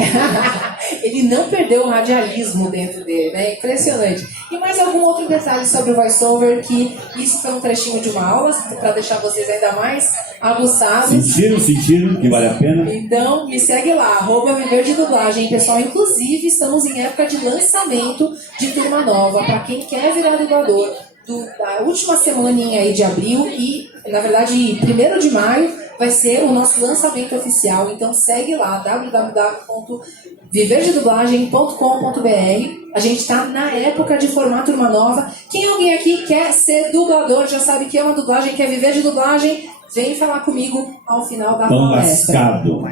Ele não perdeu o radialismo dentro dele, né? Impressionante. E mais algum outro detalhe sobre o VoiceOver, que isso foi um trechinho de uma aula, para deixar vocês ainda mais aguçados. Sentiram que vale a pena? Então, me segue lá, @Viver de Dublagem, pessoal. Inclusive, estamos em época de lançamento de turma nova, para quem quer virar dublador, da última semaninha aí de abril e, na verdade, 1º de maio, vai ser o nosso lançamento oficial. Então segue lá, www.viverdedublagem.com.br. A gente está na época de formar turma nova. Quem alguém aqui quer ser dublador, já sabe que é uma dublagem, quer viver de dublagem, vem falar comigo ao final da palestra. Lascado.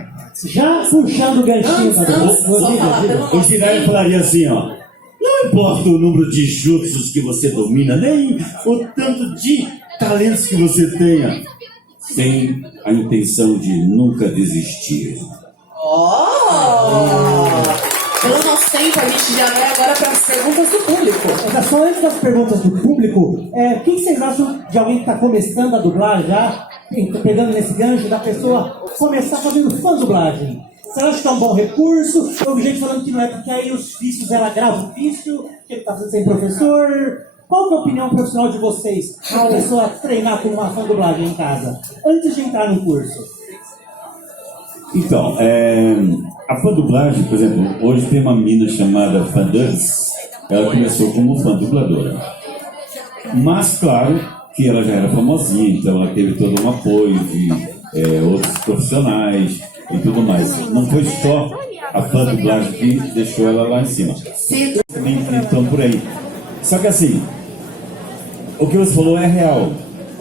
Já puxando o ganchinho, O Jiraiya falaria assim, ó. Não importa o número de jutsus que você domina, nem o tanto de talentos que você tenha, sem a intenção de nunca desistir. Pelo nosso tempo, a gente já vai agora para as perguntas do público. Só antes das perguntas do público, o que vocês acham de alguém que está começando a dublar já, pegando nesse gancho, da pessoa começar fazendo fã-dublagem? Você acha que é um bom recurso? Eu vi gente falando que não é porque aí os vícios, ela grava o vício, que ele está fazendo sem professor. Qual que é a opinião profissional de vocês para a pessoa treinar com uma fã-dublagem em casa, antes de entrar no curso? Então, a fã-dublagem, por exemplo, hoje tem uma menina chamada Fandance. Ela começou como fã-dubladora. Mas, claro, que ela já era famosinha, então ela teve todo um apoio de outros profissionais e tudo mais. Não foi só a fã-dublagem que deixou ela lá em cima. Então, por aí. Só que assim, o que você falou é real.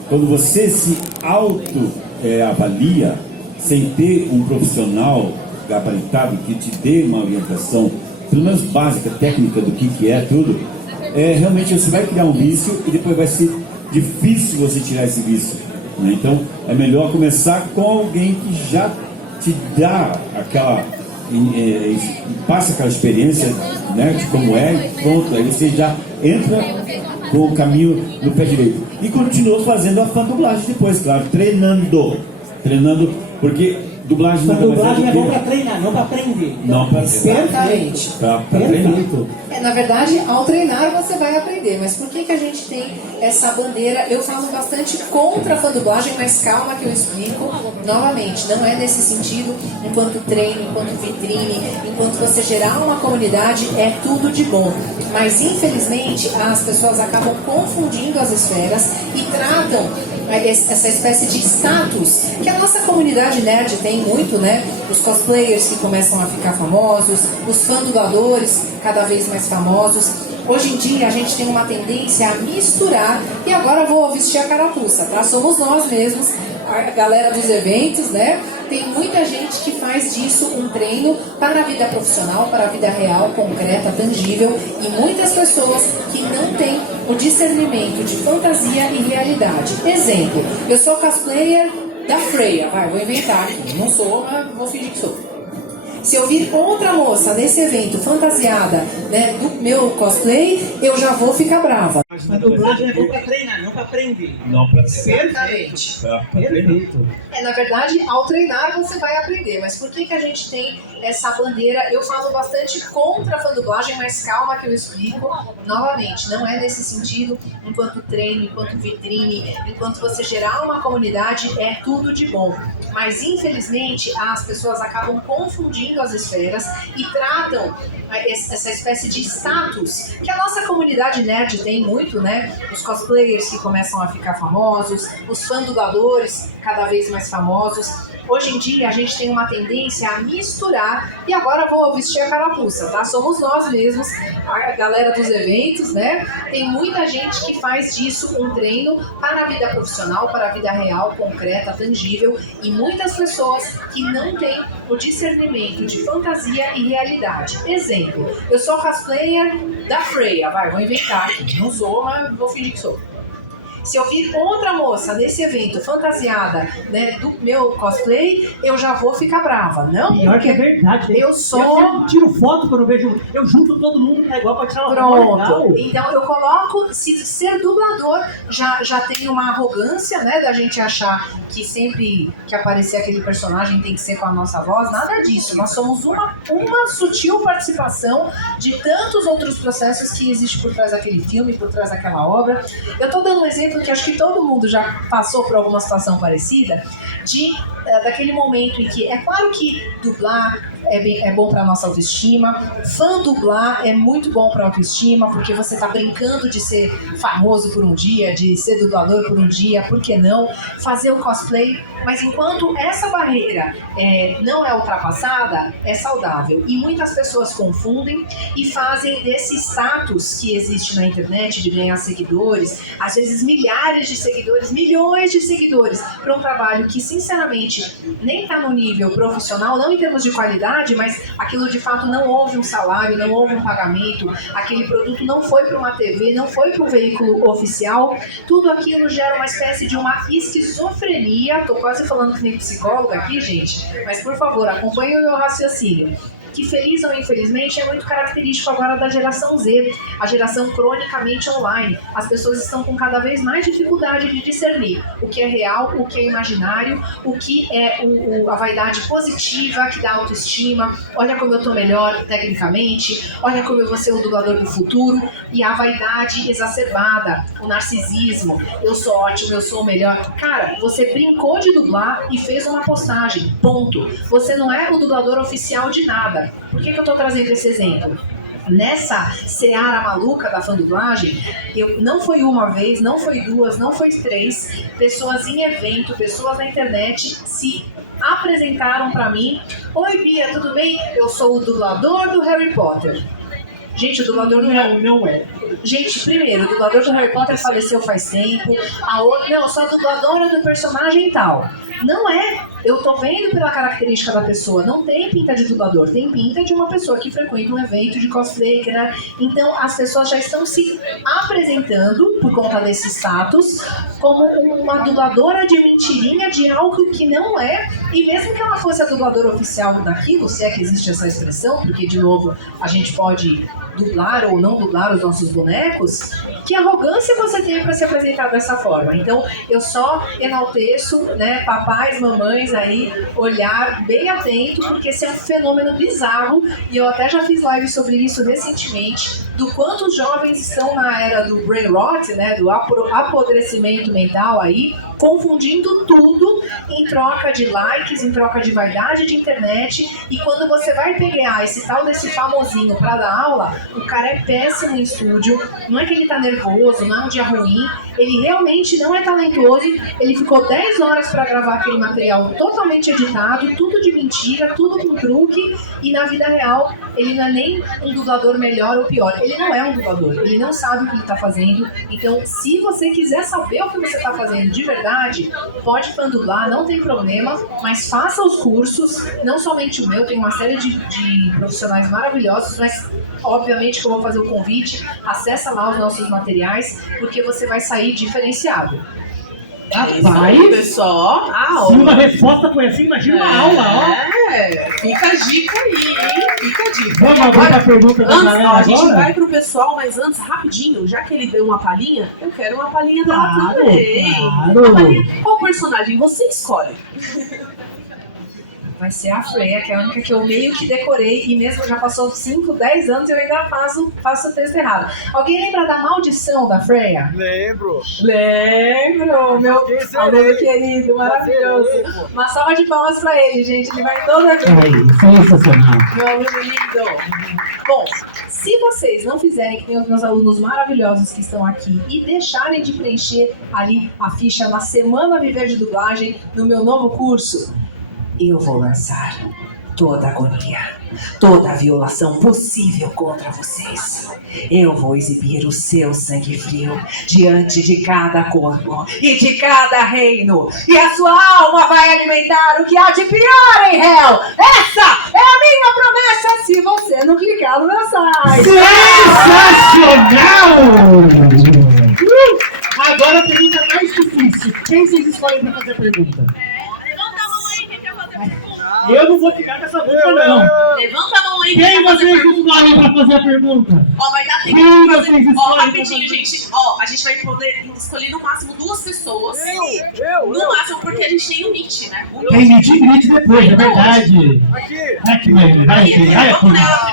Quando você se auto-avalia, sem ter um profissional gabaritado que te dê uma orientação, pelo menos básica, técnica do que é tudo, realmente você vai criar um vício e depois vai ser difícil você tirar esse vício, né? Então, é melhor começar com alguém que já te dá aquela... passa aquela experiência, né, de como é, e pronto, aí você já entra com o caminho do pé direito. E continua fazendo a fã-dublagem depois, claro, treinando, porque dublagem é bom para treinar, não para aprender. Não para Exatamente. Para treinar. Na verdade, ao treinar você vai aprender, mas por que a gente tem essa bandeira? Eu falo bastante contra a fandublagem, mas calma que eu explico novamente. Não é nesse sentido, enquanto treino, enquanto vitrine, enquanto você gerar uma comunidade, é tudo de bom. Mas infelizmente as pessoas acabam confundindo as esferas e tratam essa espécie de status que a nossa comunidade nerd tem muito, né? Os cosplayers que começam a ficar famosos, os fandubladores cada vez mais famosos. Hoje em dia a gente tem uma tendência a misturar, e agora eu vou vestir a carapuça, tá? Somos nós mesmos, a galera dos eventos, né? Tem muita gente que faz disso um treino para a vida profissional, para a vida real, concreta, tangível, e muitas pessoas que não têm o discernimento de fantasia e realidade. Exemplo, eu sou cosplayer da Freya, vou inventar aqui, não sou, mas vou fingir que sou. Se eu vir outra moça nesse evento fantasiada, né, do meu cosplay, eu já vou ficar brava. A dublagem é bom pra treinar, não pra aprender. Não pra Perfeitamente. Perfeito. Na verdade, ao treinar você vai aprender, mas por que a gente tem essa bandeira? Eu falo bastante contra a fandublagem, mas calma que eu explico novamente. Não é nesse sentido, enquanto treino, enquanto vitrine, enquanto você gerar uma comunidade, é tudo de bom. Mas infelizmente as pessoas acabam confundindo as esferas e tratam essa espécie de status que a nossa comunidade nerd tem muito, né? Os cosplayers que começam a ficar famosos, os fandubladores cada vez mais famosos. Hoje em dia a gente tem uma tendência a misturar, e agora vou vestir a carapuça, tá? Somos nós mesmos, a galera dos eventos, né? Tem muita gente que faz disso um treino para a vida profissional, para a vida real, concreta, tangível, e muitas pessoas que não têm o discernimento de fantasia e realidade. Exemplo, eu sou cosplayer da Freya, vou inventar aqui, não sou, mas vou fingir que sou. Se eu vir outra moça nesse evento fantasiada, né, do meu cosplay, eu já vou ficar brava. Não? Pior que é verdade. Eu sou... Eu tiro foto quando eu vejo... Eu junto todo mundo, é igual pra tirar uma foto. Pronto. Então eu coloco... Se ser dublador já tem uma arrogância, né, da gente achar que sempre que aparecer aquele personagem tem que ser com a nossa voz. Nada disso. Nós somos uma sutil participação de tantos outros processos que existem por trás daquele filme, por trás daquela obra. Eu tô dando um exemplo que acho que todo mundo já passou por alguma situação parecida, daquele momento em que, é claro que dublar é bom para nossa autoestima, fandublar é muito bom para autoestima, porque você está brincando de ser famoso por um dia, de ser dublador por um dia, por que não? Fazer o cosplay, mas enquanto essa barreira não é ultrapassada, é saudável. E muitas pessoas confundem e fazem desse status que existe na internet de ganhar seguidores, às vezes milhares de seguidores, milhões de seguidores, para um trabalho que, sinceramente, nem está no nível profissional, não em termos de qualidade, mas aquilo de fato não houve um salário, não houve um pagamento, aquele produto não foi para uma TV, não foi para um veículo oficial, tudo aquilo gera uma espécie de uma esquizofrenia. Tô quase falando que nem psicóloga aqui, gente, mas por favor, acompanhe o meu raciocínio. Que feliz ou infelizmente é muito característico agora da geração Z, a geração cronicamente online. As pessoas estão com cada vez mais dificuldade de discernir o que é real, o que é imaginário, o que é a vaidade positiva que dá autoestima. Olha como eu tô melhor tecnicamente, olha como eu vou ser o dublador do futuro, e a vaidade exacerbada, o narcisismo, eu sou ótimo, eu sou o melhor. Cara, você brincou de dublar e fez uma postagem, ponto. Você não é o dublador oficial de nada. Por que eu tô trazendo esse exemplo? Nessa seara maluca da fandublagem, não foi uma vez, não foi duas, não foi três, pessoas em evento, pessoas na internet se apresentaram pra mim. Oi, Bia, tudo bem? Eu sou o dublador do Harry Potter. Gente, o dublador não é. Gente, primeiro, o dublador do Harry Potter faleceu faz tempo. A outra, não, eu sou a dubladora do personagem tal. Não é. Eu tô vendo pela característica da pessoa. Não tem pinta de dublador, tem pinta de uma pessoa que frequenta um evento de cosplay, né? Então as pessoas já estão se apresentando, por conta desse status, como uma dubladora de mentirinha de algo que não é. E mesmo que ela fosse a dubladora oficial daquilo, se é que existe essa expressão, porque de novo a gente pode dublar ou não dublar os nossos bonecos, que arrogância você tem para se apresentar dessa forma? Então, eu só enalteço, né, papais, mamães aí, olhar bem atento, porque esse é um fenômeno bizarro, e eu até já fiz live sobre isso recentemente, do quanto os jovens estão na era do brain rot, né, do apodrecimento mental aí, confundindo tudo em troca de likes, em troca de vaidade de internet, e quando você vai pegar esse tal desse famosinho pra dar aula, o cara é péssimo em estúdio, não é que ele tá nervoso, não é um dia ruim, ele realmente não é talentoso, ele ficou 10 horas pra gravar aquele material totalmente editado, tudo de mentira, tudo com truque, e na vida real ele não é nem um dublador melhor ou pior, ele não é um dublador, ele não sabe o que ele tá fazendo. Então, se você quiser saber o que você tá fazendo de verdade, pode fan-dublar, não tem problema, mas faça os cursos, não somente o meu, tem uma série de profissionais maravilhosos, mas obviamente que eu vou fazer o convite, acessa lá os nossos materiais, porque você vai sair diferenciado. Rapaz, pessoal, se uma resposta foi assim, imagina uma aula, ó. Fica a dica aí, hein? Fica a dica. Vamos abrir a pergunta da galera agora? A gente vai pro pessoal, mas antes, rapidinho, já que ele deu uma palhinha, eu quero uma palhinha dela também. Claro. Qual personagem você escolhe? Vai ser a Freya, que é a única que eu meio que decorei, e mesmo já passou 5, 10 anos e eu ainda faço o texto errado. Alguém lembra da maldição da Freya? Lembro, meu amigo querido, maravilhoso. Uma salva de palmas pra ele, gente, ele vai toda vez. Sensacional. Meu amigo lindo. Bom, se vocês não fizerem que nem os meus alunos maravilhosos que estão aqui e deixarem de preencher ali a ficha na Semana Viver de Dublagem no meu novo curso, eu vou lançar toda a agonia, toda a violação possível contra vocês. Eu vou exibir o seu sangue frio diante de cada corpo e de cada reino. E a sua alma vai alimentar o que há de pior em Hell. Essa é a minha promessa se você não clicar no meu site. Sensacional! Agora a pergunta mais difícil. Quem vocês escolhem pra fazer a pergunta? Eu não vou ficar com essa boca, não. Levanta a mão aí. Quem vocês escolhem pra fazer a pergunta? Ó, vai dar tempo Quem de fazer. vocês Ó, escolhem rapidinho, gente. Ó, a gente vai poder escolher no máximo 2 pessoas. No máximo, porque a gente tem o limite, né? Tem limite depois, é verdade. Aqui, vai,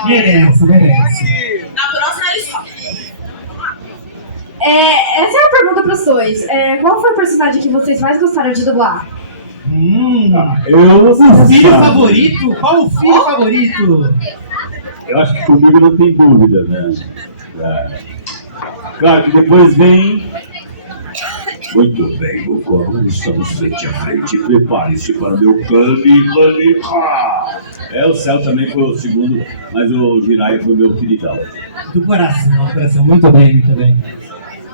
merece. Na próxima eles falam. Essa é a pergunta para os dois. Qual foi o personagem que vocês mais gostaram de dublar? O filho favorito? Qual o filho favorito? Eu acho que comigo não tem dúvida, né? Claro que depois vem. Muito bem, Goku, estamos frente a frente. Prepare-se para o meu plane. O Céu também foi o segundo, mas o Jiraiya foi o meu queridão. Do coração, muito bem.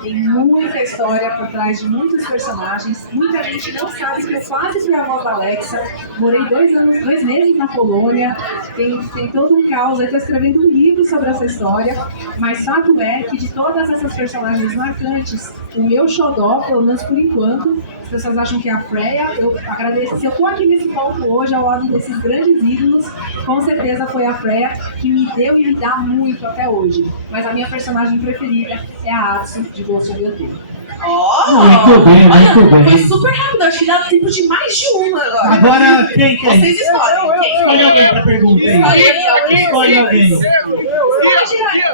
Tem muita história por trás de muitos personagens. Muita gente não sabe que eu quase fui a voz da Alexa. Morei 2 meses na Polônia. Tem todo um caos. Eu estou escrevendo um livro sobre essa história. Mas fato é que de todas essas personagens marcantes, o meu xodó, pelo menos por enquanto, as pessoas acham que é a Freya. Eu agradeço. Se eu estou aqui nesse palco hoje, ao lado desses grandes ídolos, com certeza foi a Freya que me deu e me dá muito até hoje. Mas a minha personagem preferida é a Atsu, de Ghost of Yotun. Muito bem. Foi super rápido, acho que dá tempo de mais de uma agora. Agora, quem quer? Vocês escolhem. Escolhe alguém pra pergunta aí. Escolhe alguém.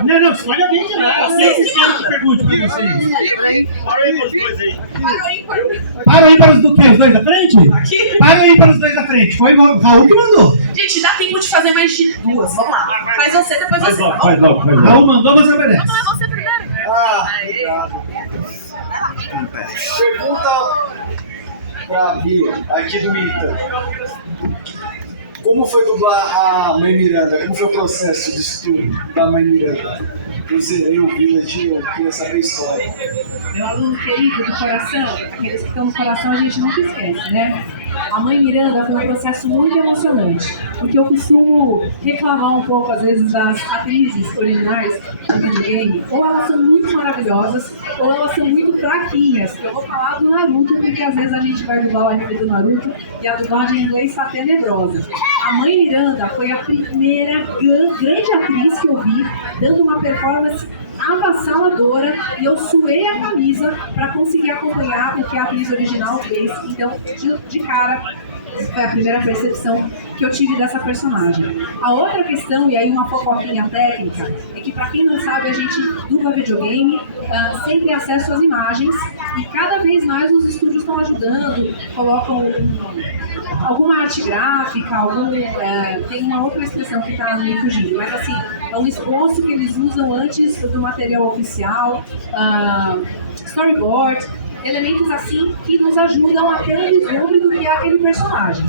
Não, escolhe alguém de lá. Vocês querem que pergunte pra vocês. Para aí para os dois da frente? Aqui. Para aí para os dois da frente. Foi o Raul que mandou. Gente, dá tempo de fazer mais de 2. Vamos lá. Faz você, depois você. Faz logo. Raul mandou, você obedece. Vamos lá, você primeiro. obrigado. Pergunta pra Bia, aqui do Ita. Como foi dublar a Mãe Miranda? Como foi o processo de estudo da Mãe Miranda? Eu zerei o Village e eu queria saber a história. meu aluno querido do coração, aqueles que estão no coração a gente nunca esquece, né? A Mãe Miranda foi um processo muito emocionante, porque eu costumo reclamar um pouco, às vezes, das atrizes originais de videogame. Ou elas são muito maravilhosas, ou elas são muito fraquinhas. Eu vou falar do Naruto, porque às vezes a gente vai dublar o RP do Naruto e a dublagem em inglês está tenebrosa. A Mãe Miranda foi a primeira grande atriz que eu vi dando uma performance avassaladora e eu suei a camisa para conseguir acompanhar o que a atriz original fez. Então, de cara, foi a primeira percepção que eu tive dessa personagem. A outra questão, e aí uma fofoquinha técnica, é que para quem não sabe, a gente dubla videogame sem ter acesso às imagens e cada vez mais os estúdios estão ajudando, colocam alguma arte gráfica, tem uma outra expressão que está me fugindo, mas assim, é um esboço que eles usam antes do material oficial, storyboard, elementos assim que nos ajudam a ter um vislumbre do que é aquele personagem.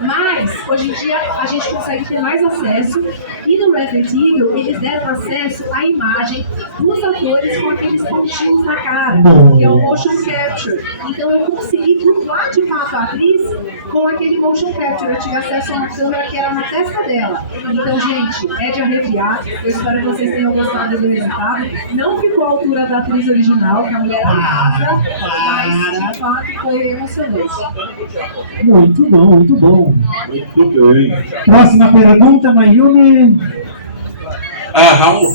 Mas, hoje em dia, a gente consegue ter mais acesso e no Resident Evil eles deram acesso à imagem dos atores com aqueles pontinhos na cara, que é o motion capture. Então eu consegui dublar de fato a atriz com aquele motion capture. Eu tive acesso a uma câmera que era na testa dela. Então, gente, é de arrepiar. Eu espero que vocês tenham gostado do resultado. Não ficou à altura da atriz original, que a mulher arrasa, mas de fato foi emocionante. Muito bom, muito bom. Muito bem. Próxima pergunta, Mayumi. Raul,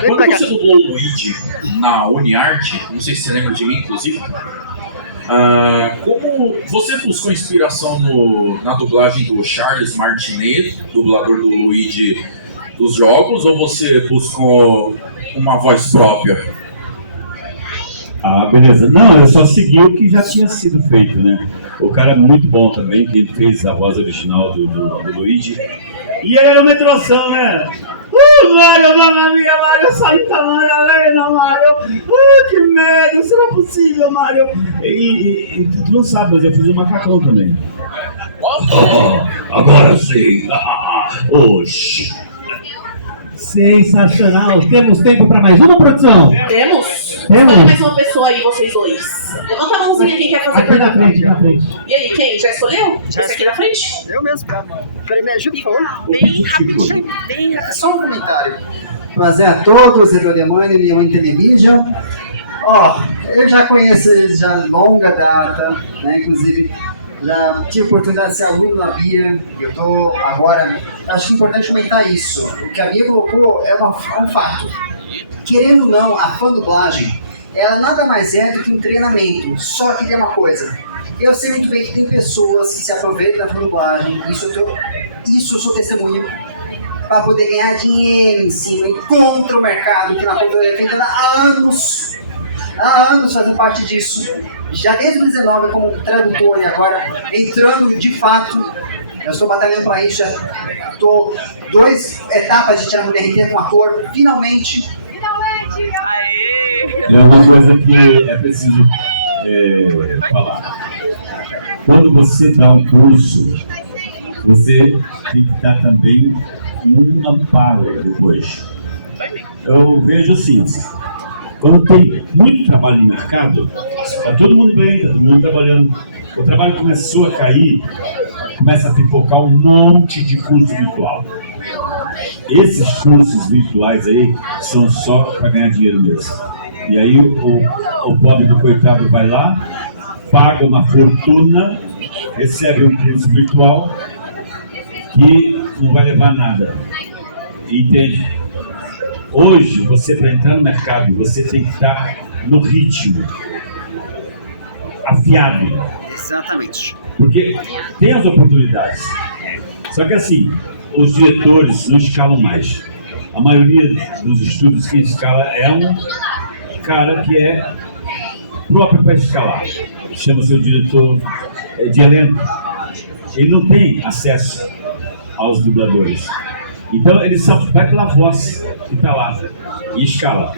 quando você dublou o Luigi na Uniarte, não sei se você lembra de mim, inclusive, como você buscou inspiração na dublagem do Charles Martinet, dublador do Luigi dos jogos, ou você buscou uma voz própria? Ah, beleza. Não, eu só segui o que já tinha sido feito, né? O cara é muito bom também, que ele fez a voz original do Luigi. E ele era uma introdução, né? Mario, mamma mia, Mario, Santa Maria, Mario. Que merda, será possível, Mario? E tu não sabe, mas eu fiz um macacão também. Agora sim. Oxi. Sensacional. Temos tempo para mais uma, produção? Temos? Olha mais uma pessoa aí, vocês dois. Levanta a mãozinha quem quer fazer aqui pergunta. Na frente, na frente. E aí, quem? Já escolheu? Esse aqui na frente? Eu mesmo. Peraí, me ajuda, por favor. Só um comentário. Prazer a todos, Edodemani, Leon Television. Eu já conheço eles já de longa data, né? Inclusive, já tive a oportunidade de ser aluno da Bia. Eu estou agora. Acho que é importante comentar isso. O que a Bia colocou é um fato. Querendo ou não, a fã-dublagem, ela nada mais é do que um treinamento. Só que tem uma coisa. Eu sei muito bem que tem pessoas que se aproveitam da fã-dublagem. Isso eu sou testemunha. Para poder ganhar dinheiro em cima, e contra o mercado, que na cultura é feita há anos fazendo parte disso. Já desde 2019 como tradutor e agora entrando de fato, eu estou batalhando para isso, já estou 2 etapas de tirar no DRT com ator, finalmente. É uma coisa que é preciso falar. Quando você dá um curso, você tem que dar também um amparo depois. Eu vejo assim, quando tem muito trabalho no mercado, está todo mundo bem, está todo mundo trabalhando. O trabalho começou a cair, começa a pipocar um monte de curso virtual. Esses cursos virtuais aí são só para ganhar dinheiro mesmo. E aí o pobre do coitado vai lá, paga uma fortuna, recebe um curso virtual que não vai levar nada. Entende? Hoje, você para entrar no mercado, você tem que estar no ritmo, afiado. Exatamente. Porque tem as oportunidades. Só que assim, os diretores não escalam mais. A maioria dos estúdios quem escala é um cara que é próprio para escalar. Chama-se o diretor de elenco. Ele não tem acesso aos dubladores. Então ele só vai pela voz que está lá e escala.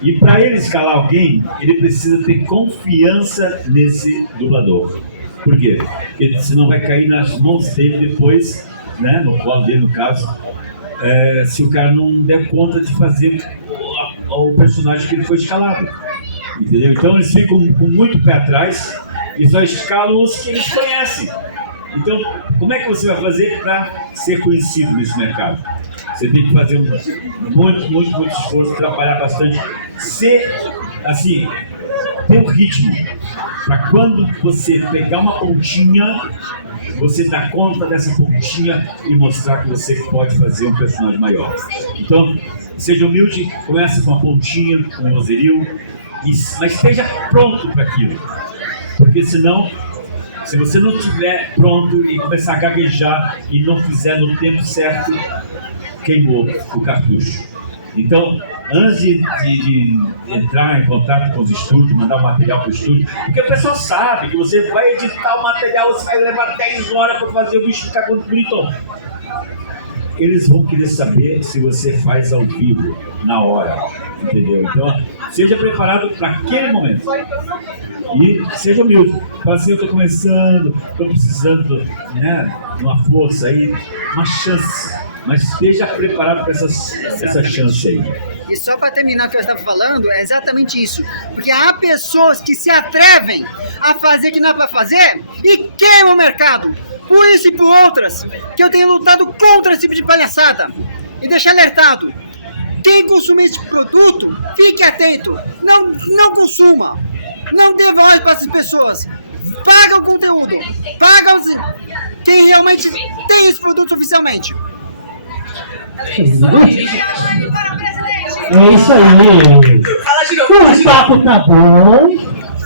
E para ele escalar alguém, ele precisa ter confiança nesse dublador. Por quê? Porque senão vai cair nas mãos dele depois, né, no colo dele no caso, se o cara não der conta de fazer ao personagem que ele foi escalado. Entendeu? Então eles ficam com muito pé atrás e só escalam os que eles conhecem. Então, como é que você vai fazer para ser conhecido nesse mercado? Você tem que fazer muito esforço, trabalhar bastante, ser, assim, ter um ritmo, para quando você pegar uma pontinha, você dar conta dessa pontinha e mostrar que você pode fazer um personagem maior. Então, seja humilde, comece com uma pontinha, com um vozerio, mas esteja pronto para aquilo, porque senão, se você não estiver pronto e começar a gaguejar e não fizer no tempo certo, queimou o cartucho. Então, antes de entrar em contato com os estúdios, mandar o material para o estúdio, porque o pessoal sabe que você vai editar o material, você vai levar 10 horas para fazer o bicho ficar bonito. Eles vão querer saber se você faz ao vivo, na hora, entendeu? Então, seja preparado para aquele momento. E seja humilde. Fala assim, eu estou começando, estou precisando, né, de uma força aí, uma chance. Mas esteja preparado para essa chance aí. E só para terminar o que eu estava falando, é exatamente isso. Porque há pessoas que se atrevem a fazer o que não é para fazer e queimam o mercado. Por isso e por outras, que eu tenho lutado contra esse tipo de palhaçada. E deixar alertado. Quem consumir esse produto, fique atento. Não consuma. Não dê voz para essas pessoas. Paga o conteúdo. Paga quem realmente tem esse produto oficialmente. É isso aí. Fala de novo. O papo tá bom.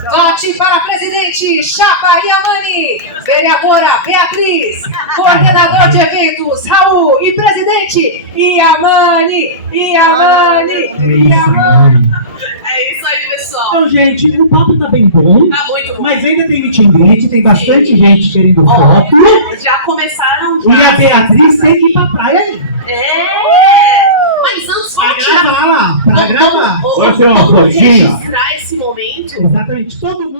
Vote para presidente, Chapa Yamani, vereadora Beatriz, coordenador de eventos, Raul, e presidente, Yamani. É isso aí, pessoal. Então, gente, o papo tá bem bom. Tá muito bom. Mas ainda tem meet and greet, tem bastante gente querendo Ó, foto. já começaram. E a Beatriz tem que ir pra praia aí. Mas antes, Pra vamos tirar. gravar lá, pra gravar. Vamos Vai ser uma fotinha. registrar esse momento. Exatamente, todo mundo.